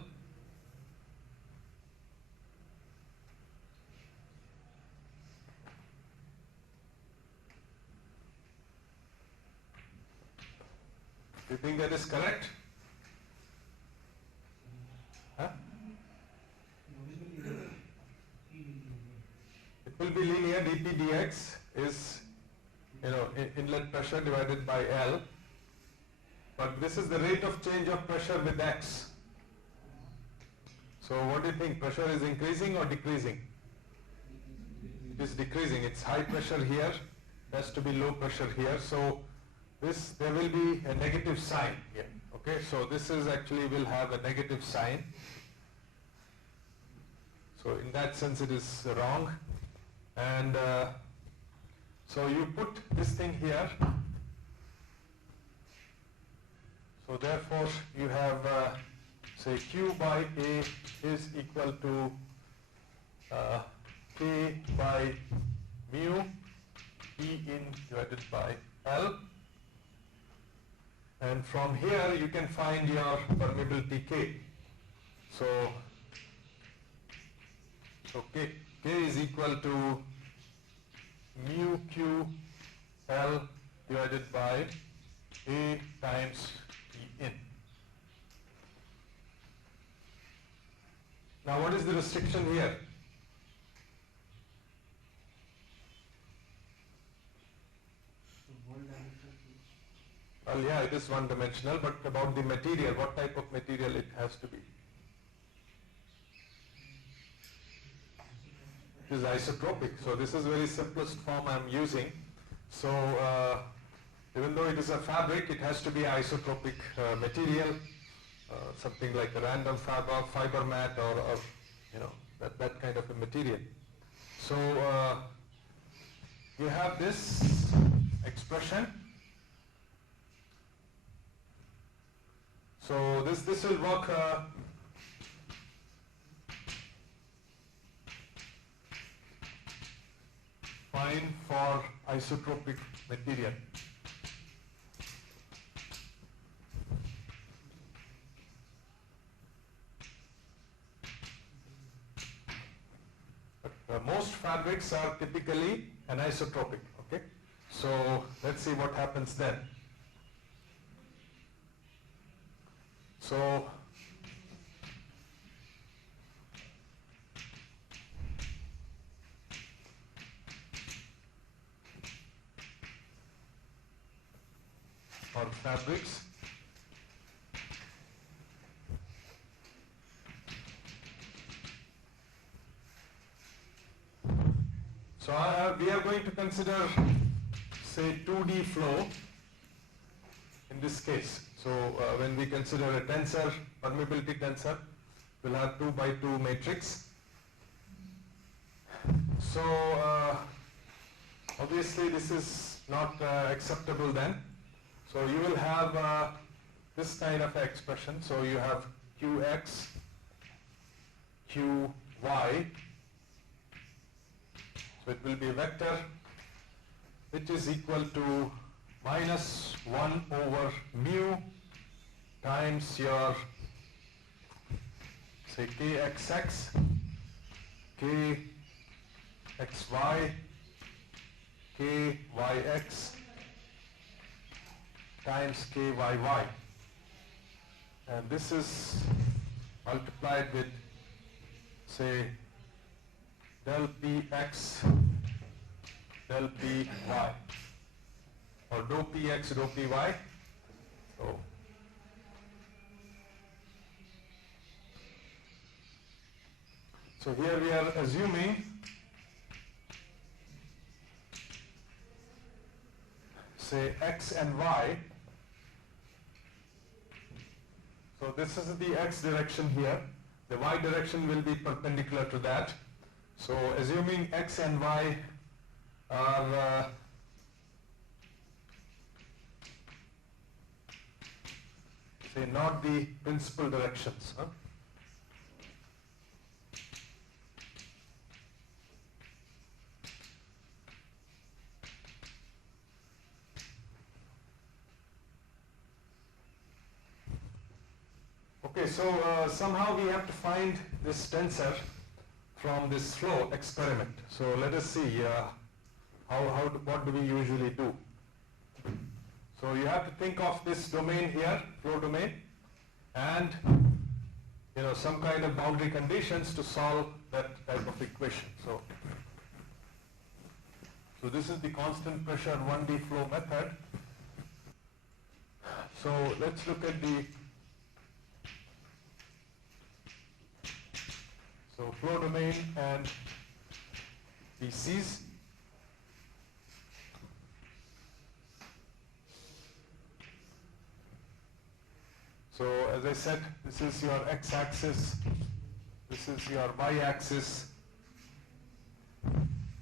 Do you think that is correct? Huh? It will be linear. dP dx is, inlet pressure divided by L. But this is the rate of change of pressure with x. So what do you think? Pressure is increasing or decreasing? It is decreasing. It's high pressure here. It has to be low pressure here. So there will be a negative sign here. Okay, so this is actually will have a negative sign. So in that sense it is wrong. And so you put this thing here. So therefore you have say Q by A is equal to K by mu P in divided by L. And from here you can find your permeability K. So K is equal to mu Q L divided by A times P in. Now what is the restriction here? Well, yeah, it is one dimensional, but about the material, what type of material it has to be? It is isotropic, so this is very simplest form I am using. So even though it is a fabric, it has to be isotropic material, something like a random fiber mat or that kind of a material. So you have this expression. So this will work fine for isotropic material. But most fabrics are typically anisotropic. Okay, so let's see what happens then. So for fabrics, so we are going to consider, say, 2D flow in this case. So when we consider a tensor, permeability tensor, we'll have 2 by 2 matrix. So obviously this is not acceptable then. So you will have this kind of expression. So you have Qx, Qy. So it will be a vector which is equal to minus 1 over mu times your, say, kxx, kxy, kyx times kyy. And this is multiplied with, say, del px, del py, or dou px, dou py. So here we are assuming, say, x and y. So this is the x direction here. The y direction will be perpendicular to that. So assuming x and y are say not the principal directions. Okay, so somehow we have to find this tensor from this flow experiment. So let us see what do we usually do. So you have to think of this domain here, flow domain, and some kind of boundary conditions to solve that type of equation. So this is the constant pressure 1D flow method. So let's look at the flow domain and PCs. So as I said, this is your x-axis, this is your y-axis,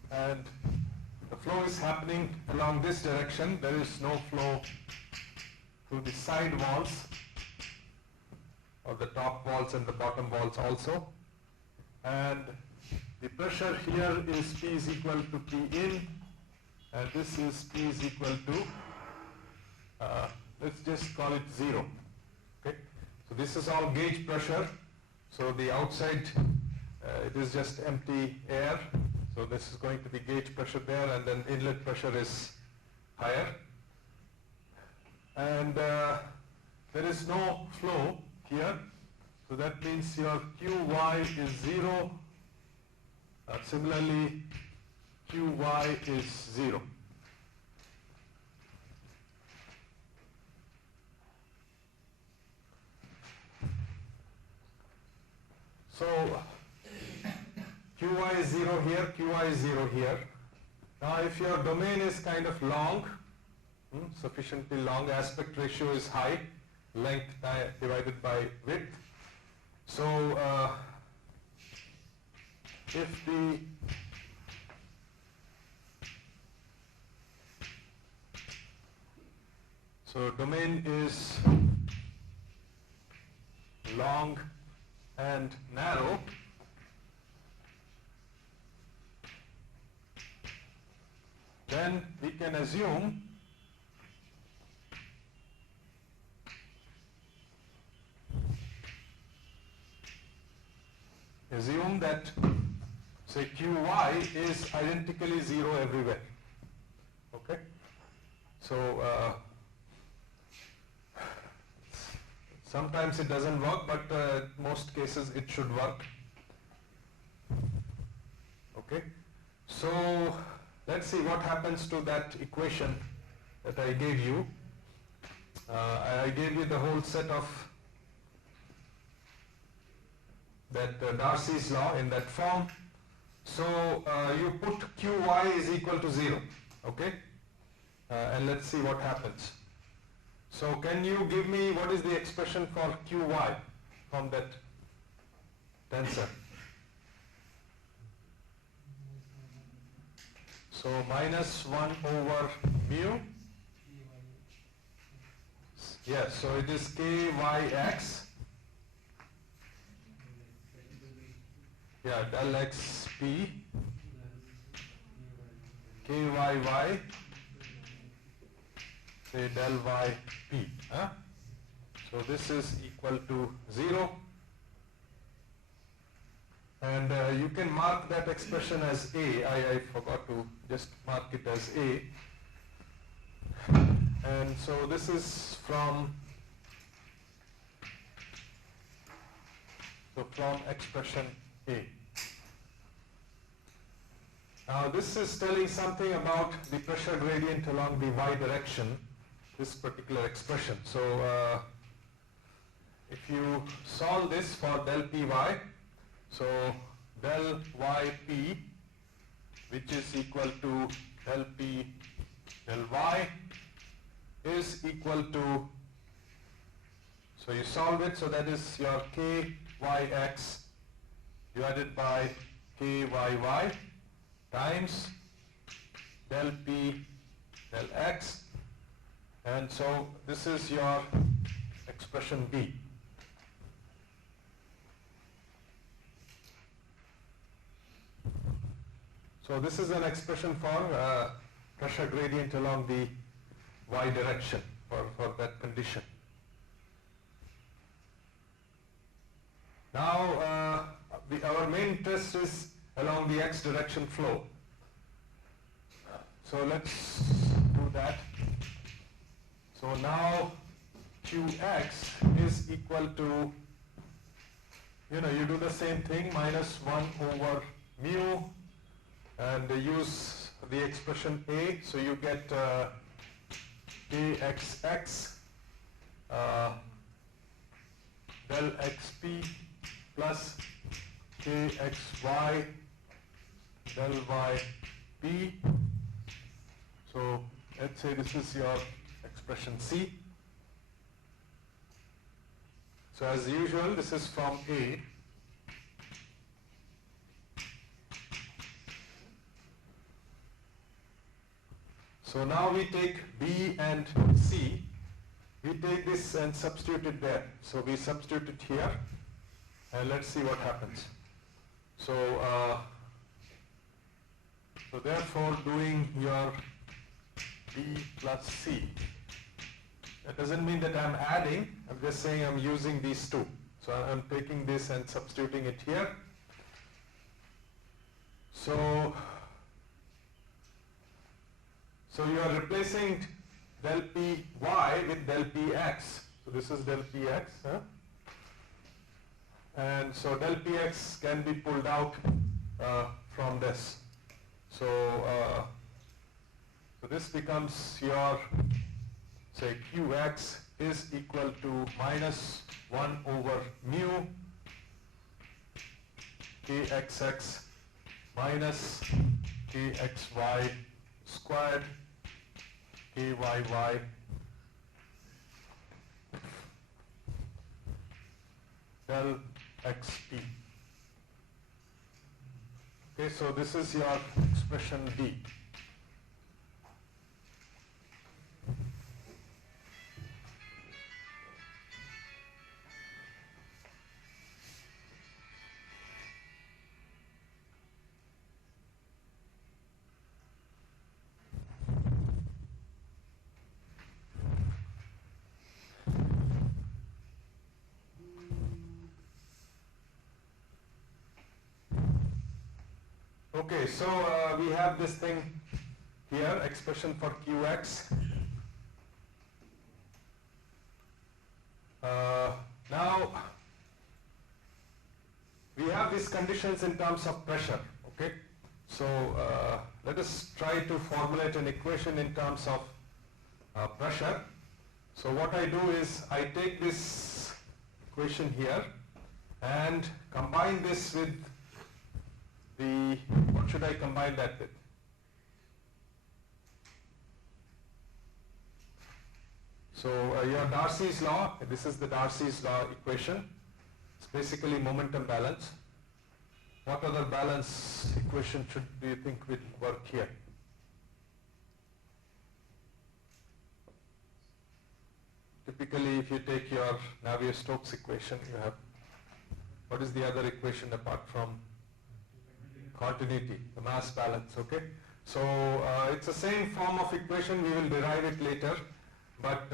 and the flow is happening along this direction. There is no flow through the side walls, or the top walls and the bottom walls also. And the pressure here is P is equal to P in, and this is P is equal to, let's just call it 0. Okay, so this is all gauge pressure. So the outside, it is just empty air. So this is going to be gauge pressure there, and then inlet pressure is higher. And there is no flow here. So that means your Qy is 0. Similarly, Qy is 0. So Qy is 0 here, Qy is 0 here. Now if your domain is kind of long, sufficiently long, aspect ratio is high, length divided by width. So if the domain is long and narrow, then we can assume that say Qy is identically 0 everywhere. Okay? So sometimes it doesn't work, but most cases it should work. Okay? So let's see what happens to that equation that I gave you. I gave you the whole set of that Darcy's law in that form. So you put Qy is equal to 0, okay? And let's see what happens. So can you give me what is the expression for Qy from that tensor? So minus 1 over mu. Yes, so it is Kyx. Yeah, del x p Kyy say del y p. So this is equal to 0. And you can mark that expression as A. I forgot to just mark it as A. And so this is from expression A. Now this is telling something about the pressure gradient along the y direction, this particular expression. So if you solve this for del py, so del yp, which is equal to del p del y, is equal to, so you solve it, so that is your Kyx divided by Kyy times del p del x, and so this is your expression B. So this is an expression for pressure gradient along the y direction for that condition. Now our main interest is along the x direction flow. So let's do that. So now Qx is equal to, you do the same thing, minus 1 over mu, and use the expression A, so you get Kxx del xp plus Kxy del yp. So let's say this is your expression C. So as usual, this is from A. So now we take B and C, we take this and substitute it there. So we substitute it here, and let's see what happens. So, so therefore doing your B plus C, that doesn't mean that I'm adding, I'm just saying I'm using these two. So I'm taking this and substituting it here. So you are replacing del py with del px. So this is del px. And so del px can be pulled out from this. So, so this becomes your, say, Qx is equal to minus 1 over mu Kxx minus Kxy squared KYY del XT. Okay, so this is your expression D. Okay, so we have this thing here, expression for Qx. Now, we have these conditions in terms of pressure, okay? So, let us try to formulate an equation in terms of pressure. So what I do is, I take this equation here and combine this with what should I combine that with? So your Darcy's law, this is the Darcy's law equation. It's basically momentum balance. What other balance equation do you think will work here? Typically, if you take your Navier-Stokes equation, you have, what is the other equation apart from continuity, the mass balance, okay? So it's the same form of equation, we will derive it later, but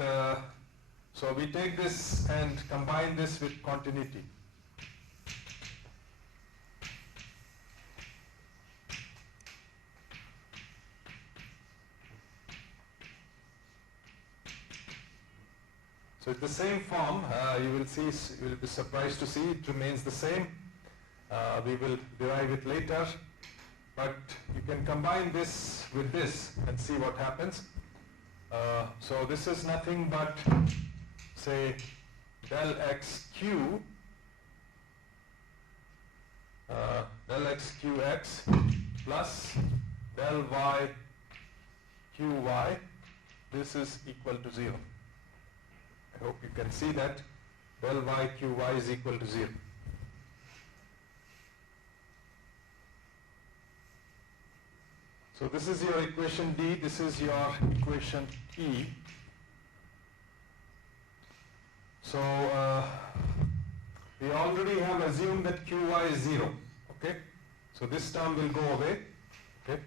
so we take this and combine this with continuity. So it's the same form, you will be surprised to see it remains the same. We will derive it later, but you can combine this with this and see what happens. So this is nothing but, say, del XQ, del XQX plus del Y QY. This is equal to 0. I hope you can see that del Y QY is equal to 0. So this is your equation D, this is your equation E. So we already have assumed that QY is 0, okay? So this term will go away, okay?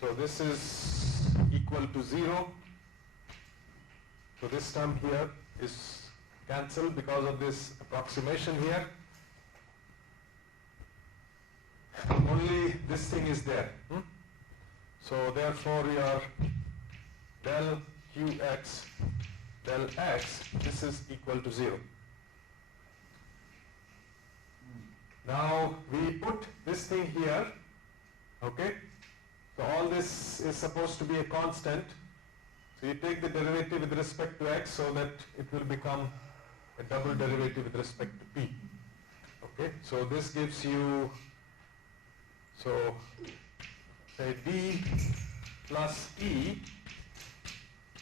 So this is equal to 0. So this term here is cancelled because of this approximation here. Only this thing is there. So therefore your del Qx del x, this is equal to 0. Now we put this thing here, okay? So all this is supposed to be a constant. So you take the derivative with respect to x so that it will become a double derivative with respect to p. Okay, so this gives you, so say d plus e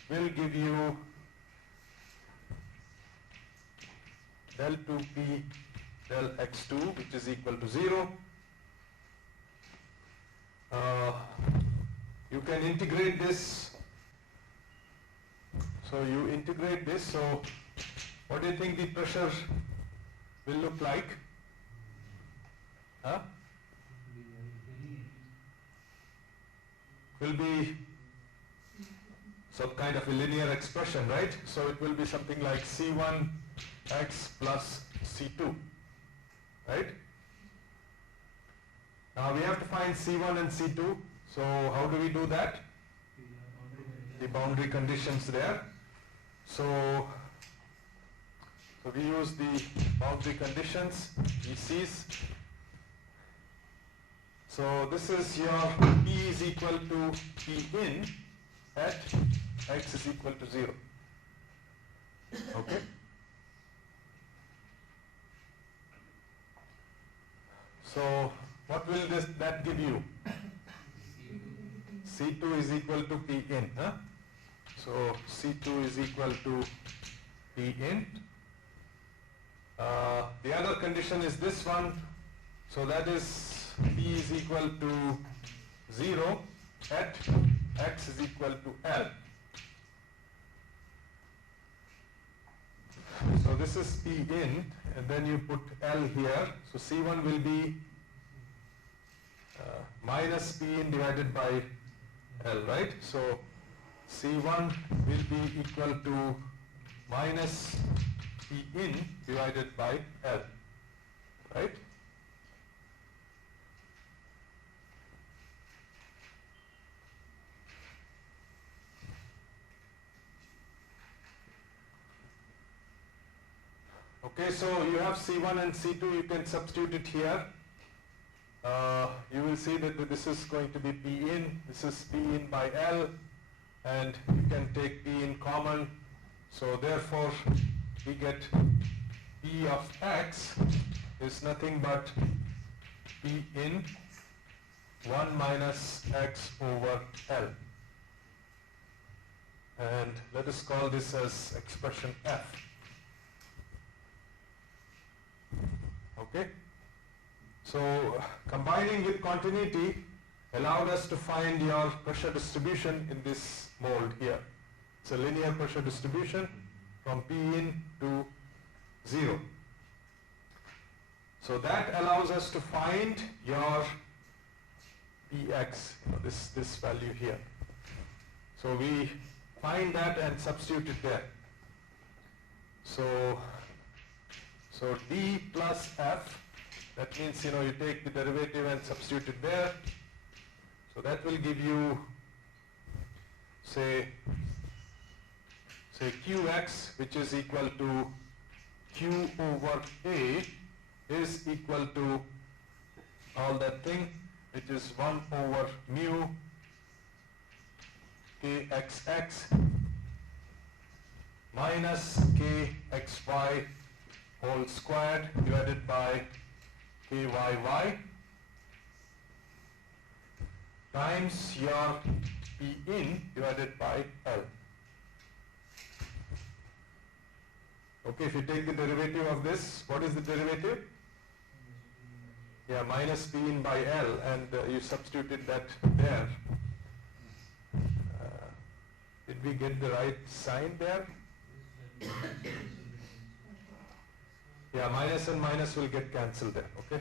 will give you del 2p del x2, which is equal to 0. You can integrate this. So you integrate this. So what do you think the pressure will look like? Huh? Will be some kind of a linear expression, right? So it will be something like C1x plus C2, right? Now we have to find C1 and C2. So how do we do that? The boundary conditions there. So we use the boundary conditions, ECs. So this is your P is equal to P in at x is equal to 0. Okay? So what will that give you? C2 is equal to P in. Huh? So C2 is equal to P in. The other condition is this one. So that is P is equal to 0 at x is equal to L. So this is P in, and then you put L here. So C1 will be minus P in divided by L, right? So C1 will be equal to minus P in divided by L, right? Okay, so you have C1 and C2, you can substitute it here. You will see that this is going to be P in, this is P in by L, and you can take P in common. So therefore, we get P of x is nothing but P in 1 minus x over L. And let us call this as expression F. Okay, so combining with continuity allowed us to find your pressure distribution in this mold here. It's a linear pressure distribution from P in to 0. So that allows us to find your Px, this value here. So we find that and substitute it there. So d plus f, that means you take the derivative and substitute it there. So that will give you say qx, which is equal to q over a is equal to all that thing, which is 1 over mu kxx minus kxy whole squared divided by kyy times your P in divided by L. Okay, if you take the derivative of this, what is the derivative? Yeah, minus P in by L, and you substituted that there. Did we get the right sign there? Yeah, minus and minus will get cancelled there, okay?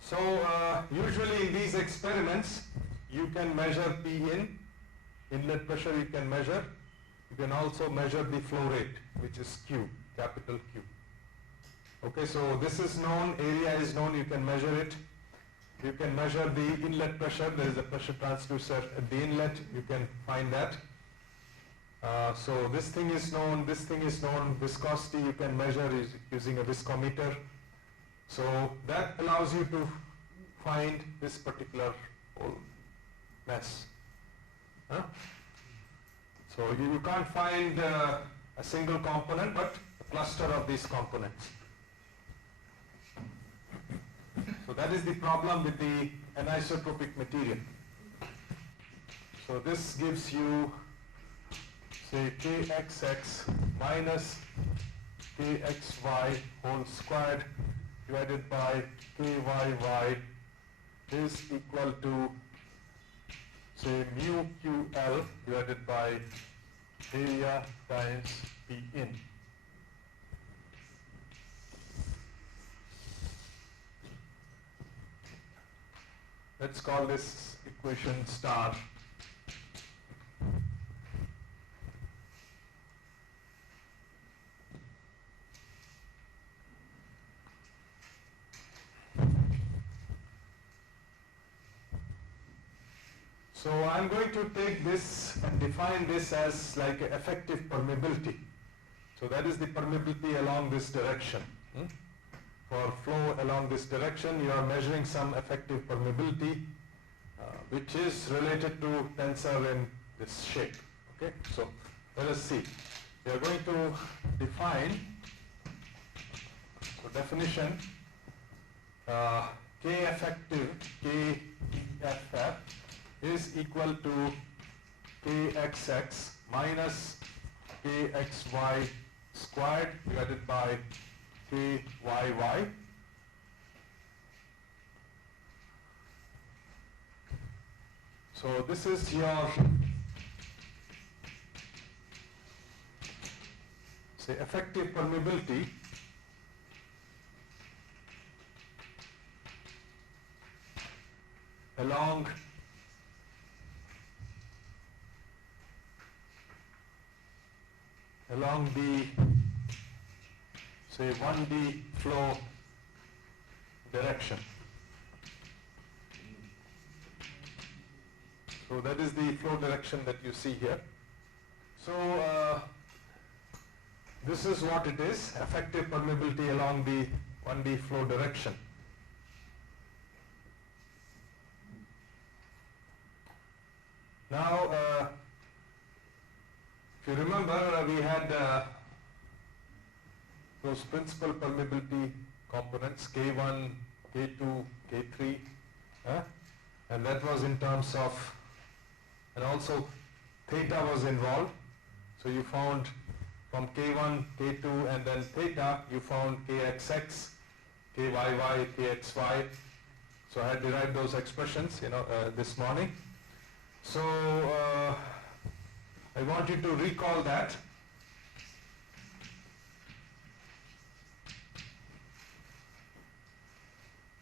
So usually in these experiments, you can measure P in, inlet pressure you can measure. You can also measure the flow rate, which is Q, capital Q. Okay, so this is known, area is known, you can measure it. You can measure the inlet pressure, there is a pressure transducer at the inlet, you can find that. So this thing is known, viscosity you can measure using a viscometer. So that allows you to find this particular whole mess. Huh? So you can't find a single component, but a cluster of these components. So that is the problem with the anisotropic material. So this gives you, say, kxx minus kxy whole squared divided by kyy is equal to, say, mu ql divided by area times P in. Let's call this equation star. So I'm going to take this and define this as like an effective permeability. So that is the permeability along this direction. For flow along this direction, you are measuring some effective permeability, which is related to tensor in this shape. Okay, so let us see. We are going to define, so definition, K effective, KEFF, is equal to KXX minus KXY squared divided by KYY. So this is your, say, effective permeability along the, say, 1D flow direction. So that is the flow direction that you see here. So this is what it is, effective permeability along the 1D flow direction. Now, if you remember, we had those principal permeability components, K1, K2, K3, and that was in terms of, and also theta was involved. So you found from K1, K2, and then theta, you found KXX, KYY, KXY. So I had derived those expressions, this morning. So I want you to recall that.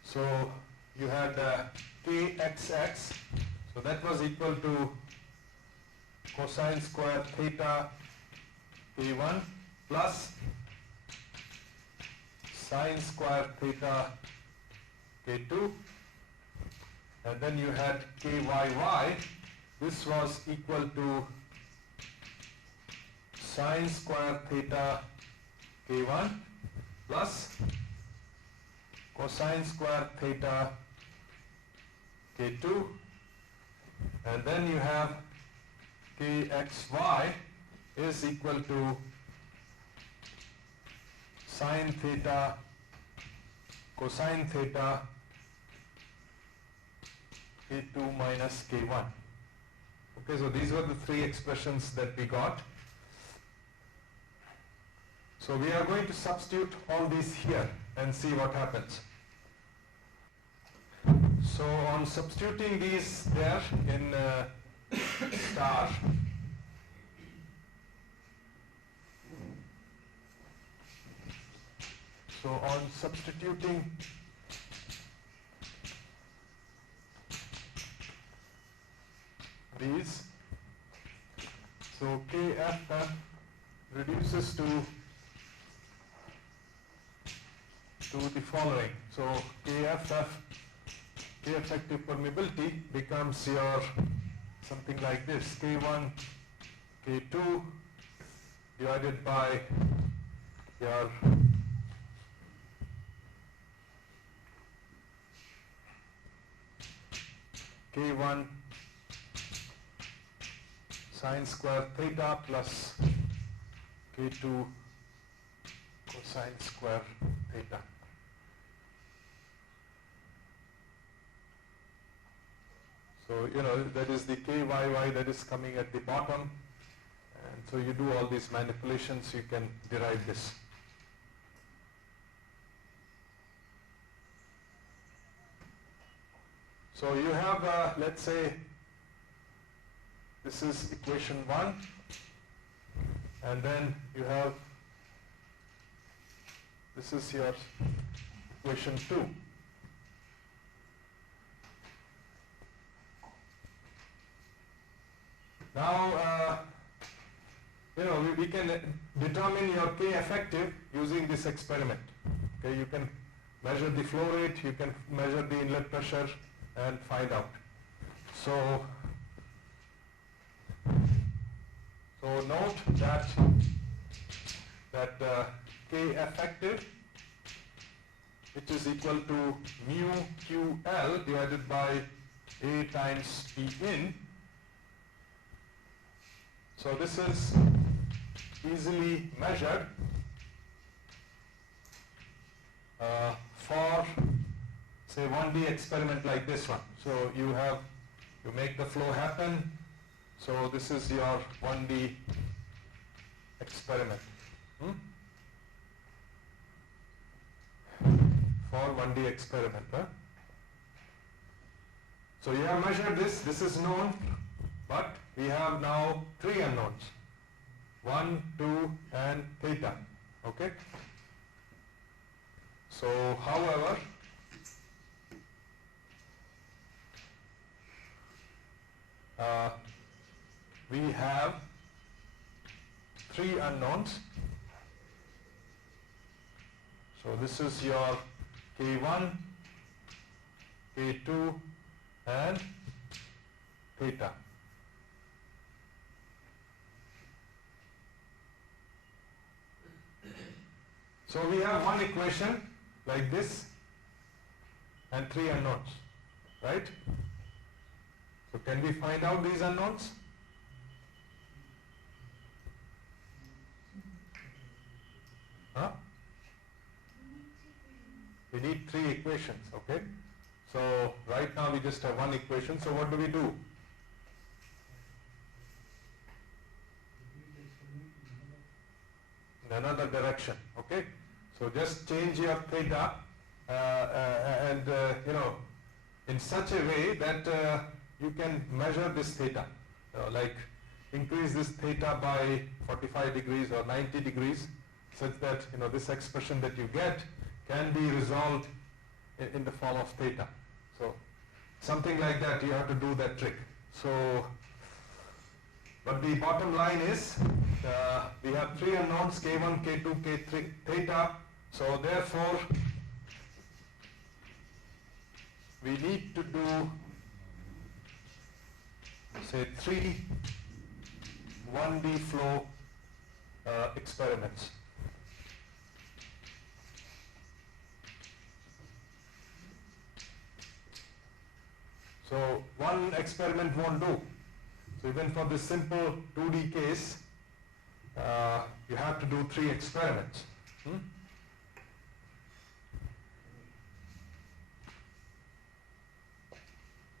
So you had KXX, so that was equal to cosine square theta K1 plus sine square theta K2, and then you had KYY, this was equal to sine square theta K1 plus cosine square theta K2, and then you have KXY is equal to sine theta cosine theta K2 minus K1. Okay, so these were the three expressions that we got. So we are going to substitute all these here and see what happens. So on substituting these there in star, so on substituting these, so KFF reduces to the following. So KFF, K effective permeability becomes your something like this, K1, K2 divided by your K1 sine square theta plus K2 cosine square theta. So, that is the KYY that is coming at the bottom, and so you do all these manipulations, you can derive this. So you have, let's say, this is equation 1, and then you have, this is your equation 2. Now, we can determine your K effective using this experiment. Okay, you can measure the flow rate, you can measure the inlet pressure and find out. So note that K effective, which is equal to mu QL divided by A times P in. So this is easily measured for say 1D experiment like this one. So you make the flow happen. So this is your 1D experiment. For 1D experiment. So you have measured this is known, but we have now 3 unknowns. 1, 2 and theta. Okay? So however, we have 3 unknowns. So this is your K1, K2 and theta. So we have one equation like this and 3 unknowns, right? So can we find out these unknowns? Huh? We need 3 equations, okay? So right now we just have one equation, so what do we do? In another direction, okay? So just change your theta and in such a way that you can measure this theta, like increase this theta by 45 degrees or 90 degrees such that this expression that you get can be resolved in the form of theta. So something like that, you have to do that trick. So, but the bottom line is we have 3 unknowns, K1, K2, K3, theta. So therefore we need to do say 3 1D flow experiments. So one experiment won't do. So even for this simple 2D case, you have to do 3 experiments.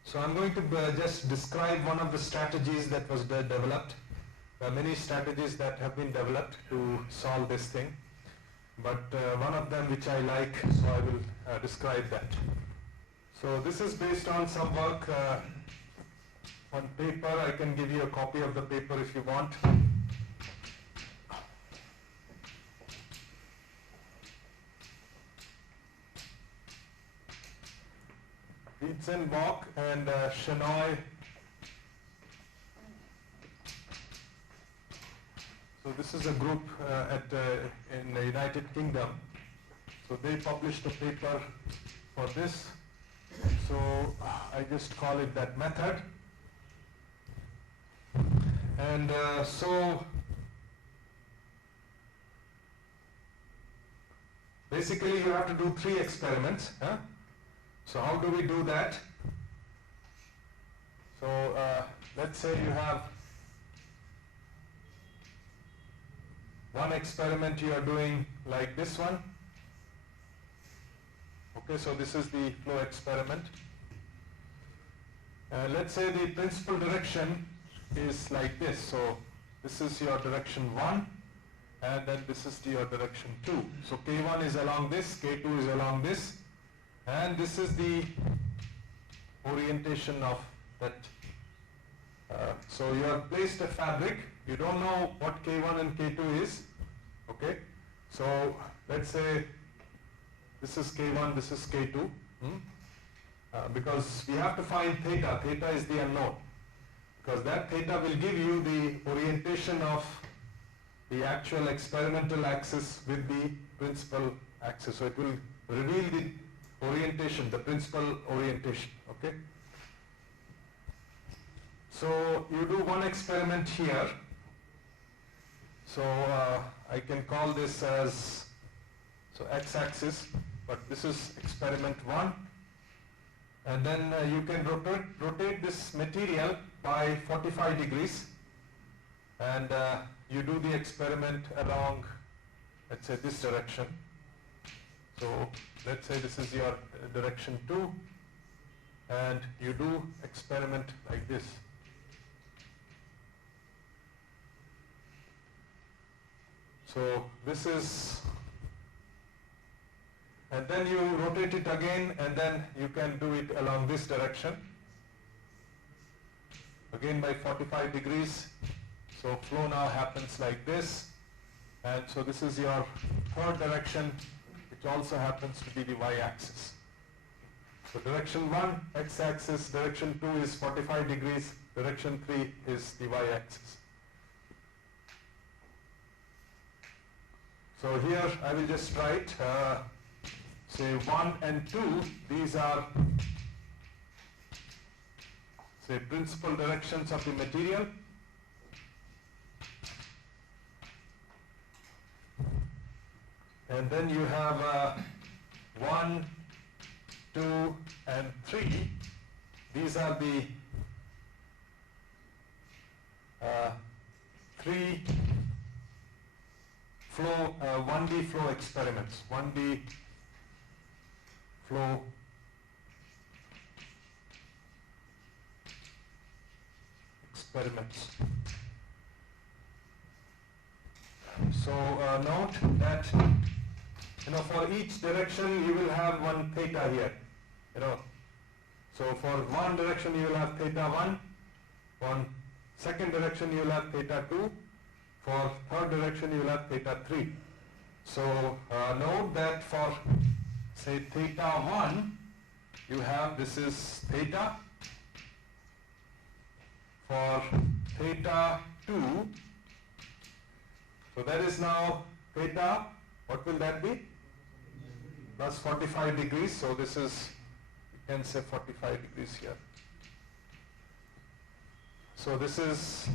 So I'm going to just describe one of the strategies that was developed. There are many strategies that have been developed to solve this thing, but one of them which I like, so I will describe that. So this is based on some work on paper. I can give you a copy of the paper if you want. Dietzenbach and Shenoy. So this is a group in the United Kingdom. So they published a paper for this. So I just call it that method. And so basically you have to do 3 experiments. So how do we do that? So let's say you have one experiment you are doing like this one. Okay, so this is the flow experiment. Let's say the principal direction is like this. So this is your direction 1 and then this is your direction 2. So K1 is along this, K2 is along this, and this is the orientation of that. So you have placed a fabric, you don't know what K1 and K2 is, okay? So let's say this is K1, this is K2, because we have to find theta. Theta is the unknown, because that theta will give you the orientation of the actual experimental axis with the principal axis. So it will reveal the orientation, the principal orientation, okay? So you do one experiment here. So I can call this as, so x-axis, but this is experiment 1. And then you can rotate this material by 45 degrees. And you do the experiment along, let's say, this direction. So let's say this is your direction 2, and you do experiment like this. So this is, and then you rotate it again, and then you can do it along this direction, again by 45 degrees. So flow now happens like this, and so this is your third direction, which also happens to be the y-axis. So direction 1 x-axis, direction 2 is 45 degrees, direction 3 is the y-axis. So here I will just write, say 1 and 2, these are, say, principal directions of the material. And then you have 1, 2, and 3. These are the 3 flow, 1D flow experiments, 1D flow experiments. So note that, for each direction you will have one theta here, So for one direction you will have theta 1, on second direction you will have theta 2, for third direction you will have theta 3. So note that for, say, theta 1, you have, this is theta. For theta 2, so that is now theta, what will that be? Plus 45 degrees, so this is, you can say 45 degrees here. So this is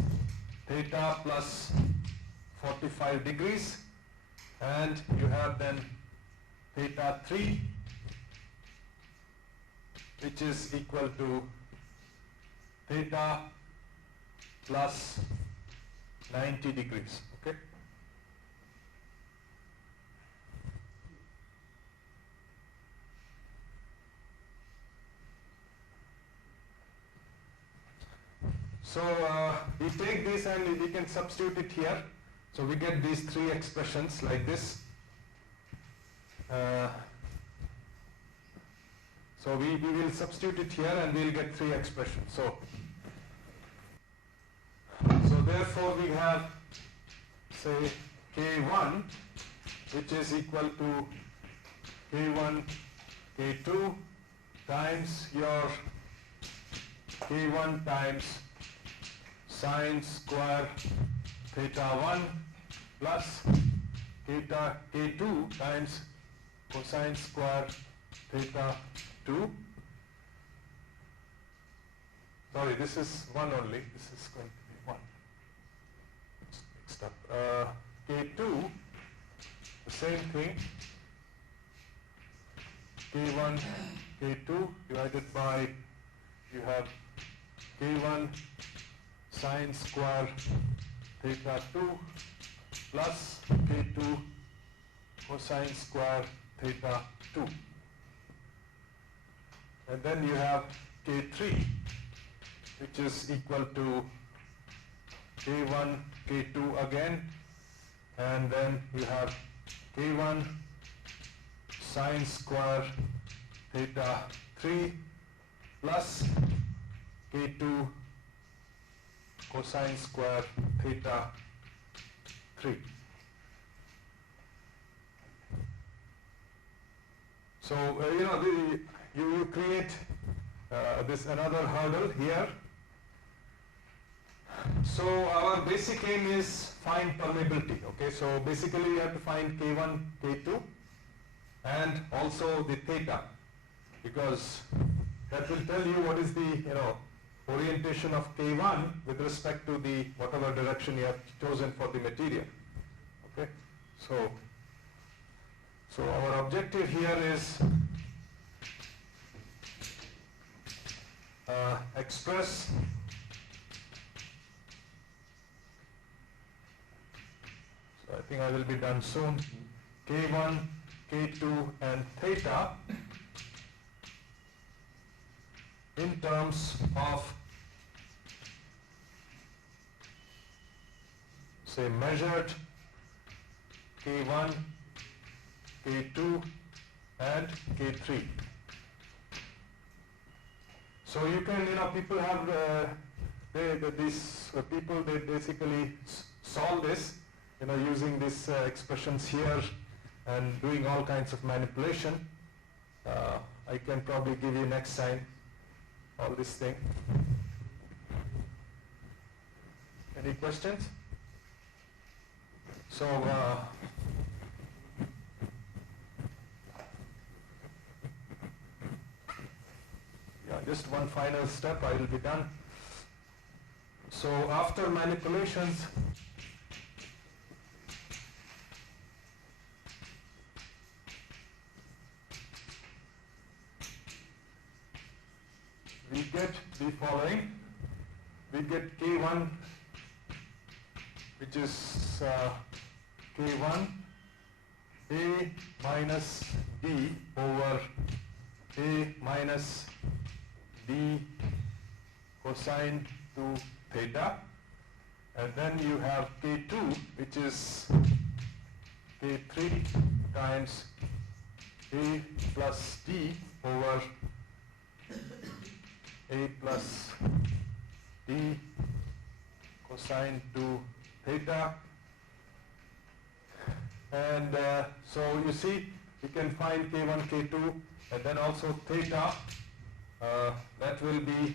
theta plus 45 degrees, and you have then theta 3, which is equal to theta plus 90 degrees, okay? So we take this and we can substitute it here. So we get these 3 expressions like this. So we will substitute it here and we'll get 3 expressions. So therefore we have, say, K1, which is equal to K1, K2 times your K1 times sine square theta 1 plus theta K2 times cosine square theta 2. Sorry, this is 1 only. This is going to be 1. It's mixed up. K2, the same thing. K1, K2 divided by, you have K1 sine square theta 2 plus K2 cosine square theta 2. And then you have K3, which is equal to K1, K2 again, and then you have K1 sine square theta 3 plus K2 cosine square theta 3. So you create this another hurdle here. So our basic aim is find permeability. Okay, so basically you have to find K1, K2, and also the theta, because that will tell you what is the orientation of K1 with respect to the whatever direction you have chosen for the material. Okay, so our objective here is express so I think I will be done soon. K1 K2 and theta in terms of, say, measured K1, K2 and K3. So you can, people have, people, they basically solve this, using these expressions here and doing all kinds of manipulation. I can probably give you next time all this thing. Any questions? So, just one final step, I will be done. So after manipulations, we get the following. We get K1, which is K1 A minus B over A minus B cosine 2 theta, and then you have K2, which is K3 times A plus D over A plus D cosine 2 theta. And so you see, you can find K1, K2, and then also theta. That will be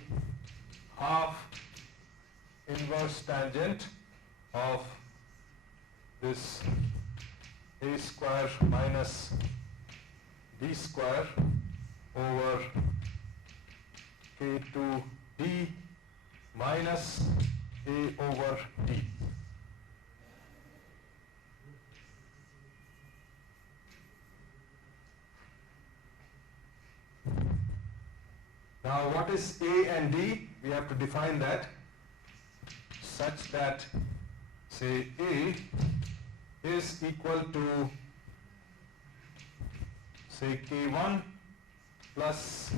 half inverse tangent of this A square minus B square over K2D minus A over D. Now what is A and D? We have to define that such that, say, A is equal to, say, K1 plus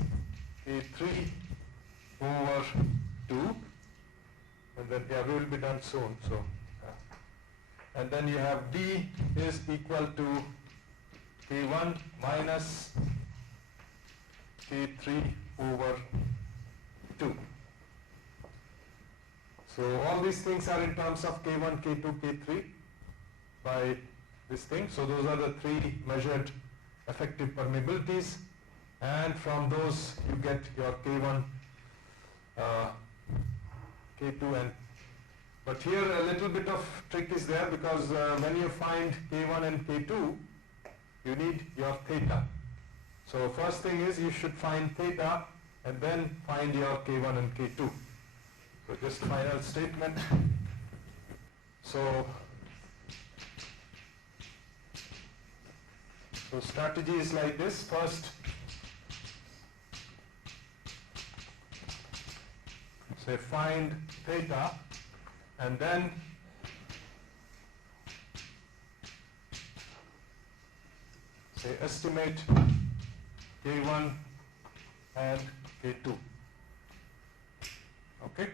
K3 over 2, and then we will be done soon. So, and then you have D is equal to K1 minus K3 over 2. So all these things are in terms of K1, K2, K3 by this thing. So those are the three measured effective permeabilities, and from those you get your K1, K2, and but here a little bit of trick is there, because when you find K1 and K2, you need your theta. So first thing is you should find theta and then find your K1 and K2. So just final statement. So strategy is like this. First, say find theta, and then say estimate K1 and K2. Okay?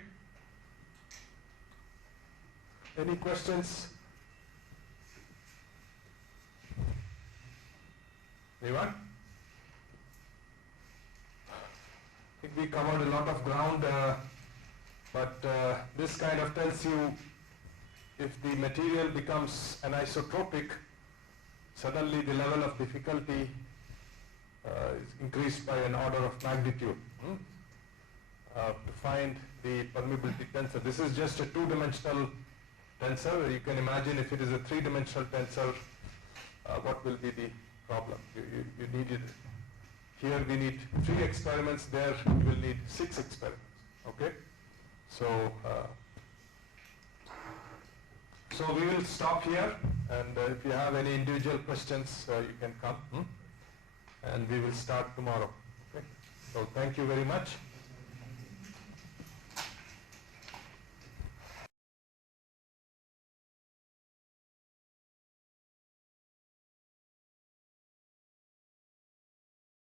Any questions? Anyone? I think we covered a lot of ground, but this kind of tells you if the material becomes anisotropic, suddenly the level of difficulty is increased by an order of magnitude to find the permeability tensor. This is just a two-dimensional tensor. You can imagine if it is a three-dimensional tensor, what will be the problem? You need it. Here we need 3 experiments, there you will need 6 experiments. Okay? So, so we will stop here, and if you have any individual questions, you can come, and we will start tomorrow. Okay? So thank you very much.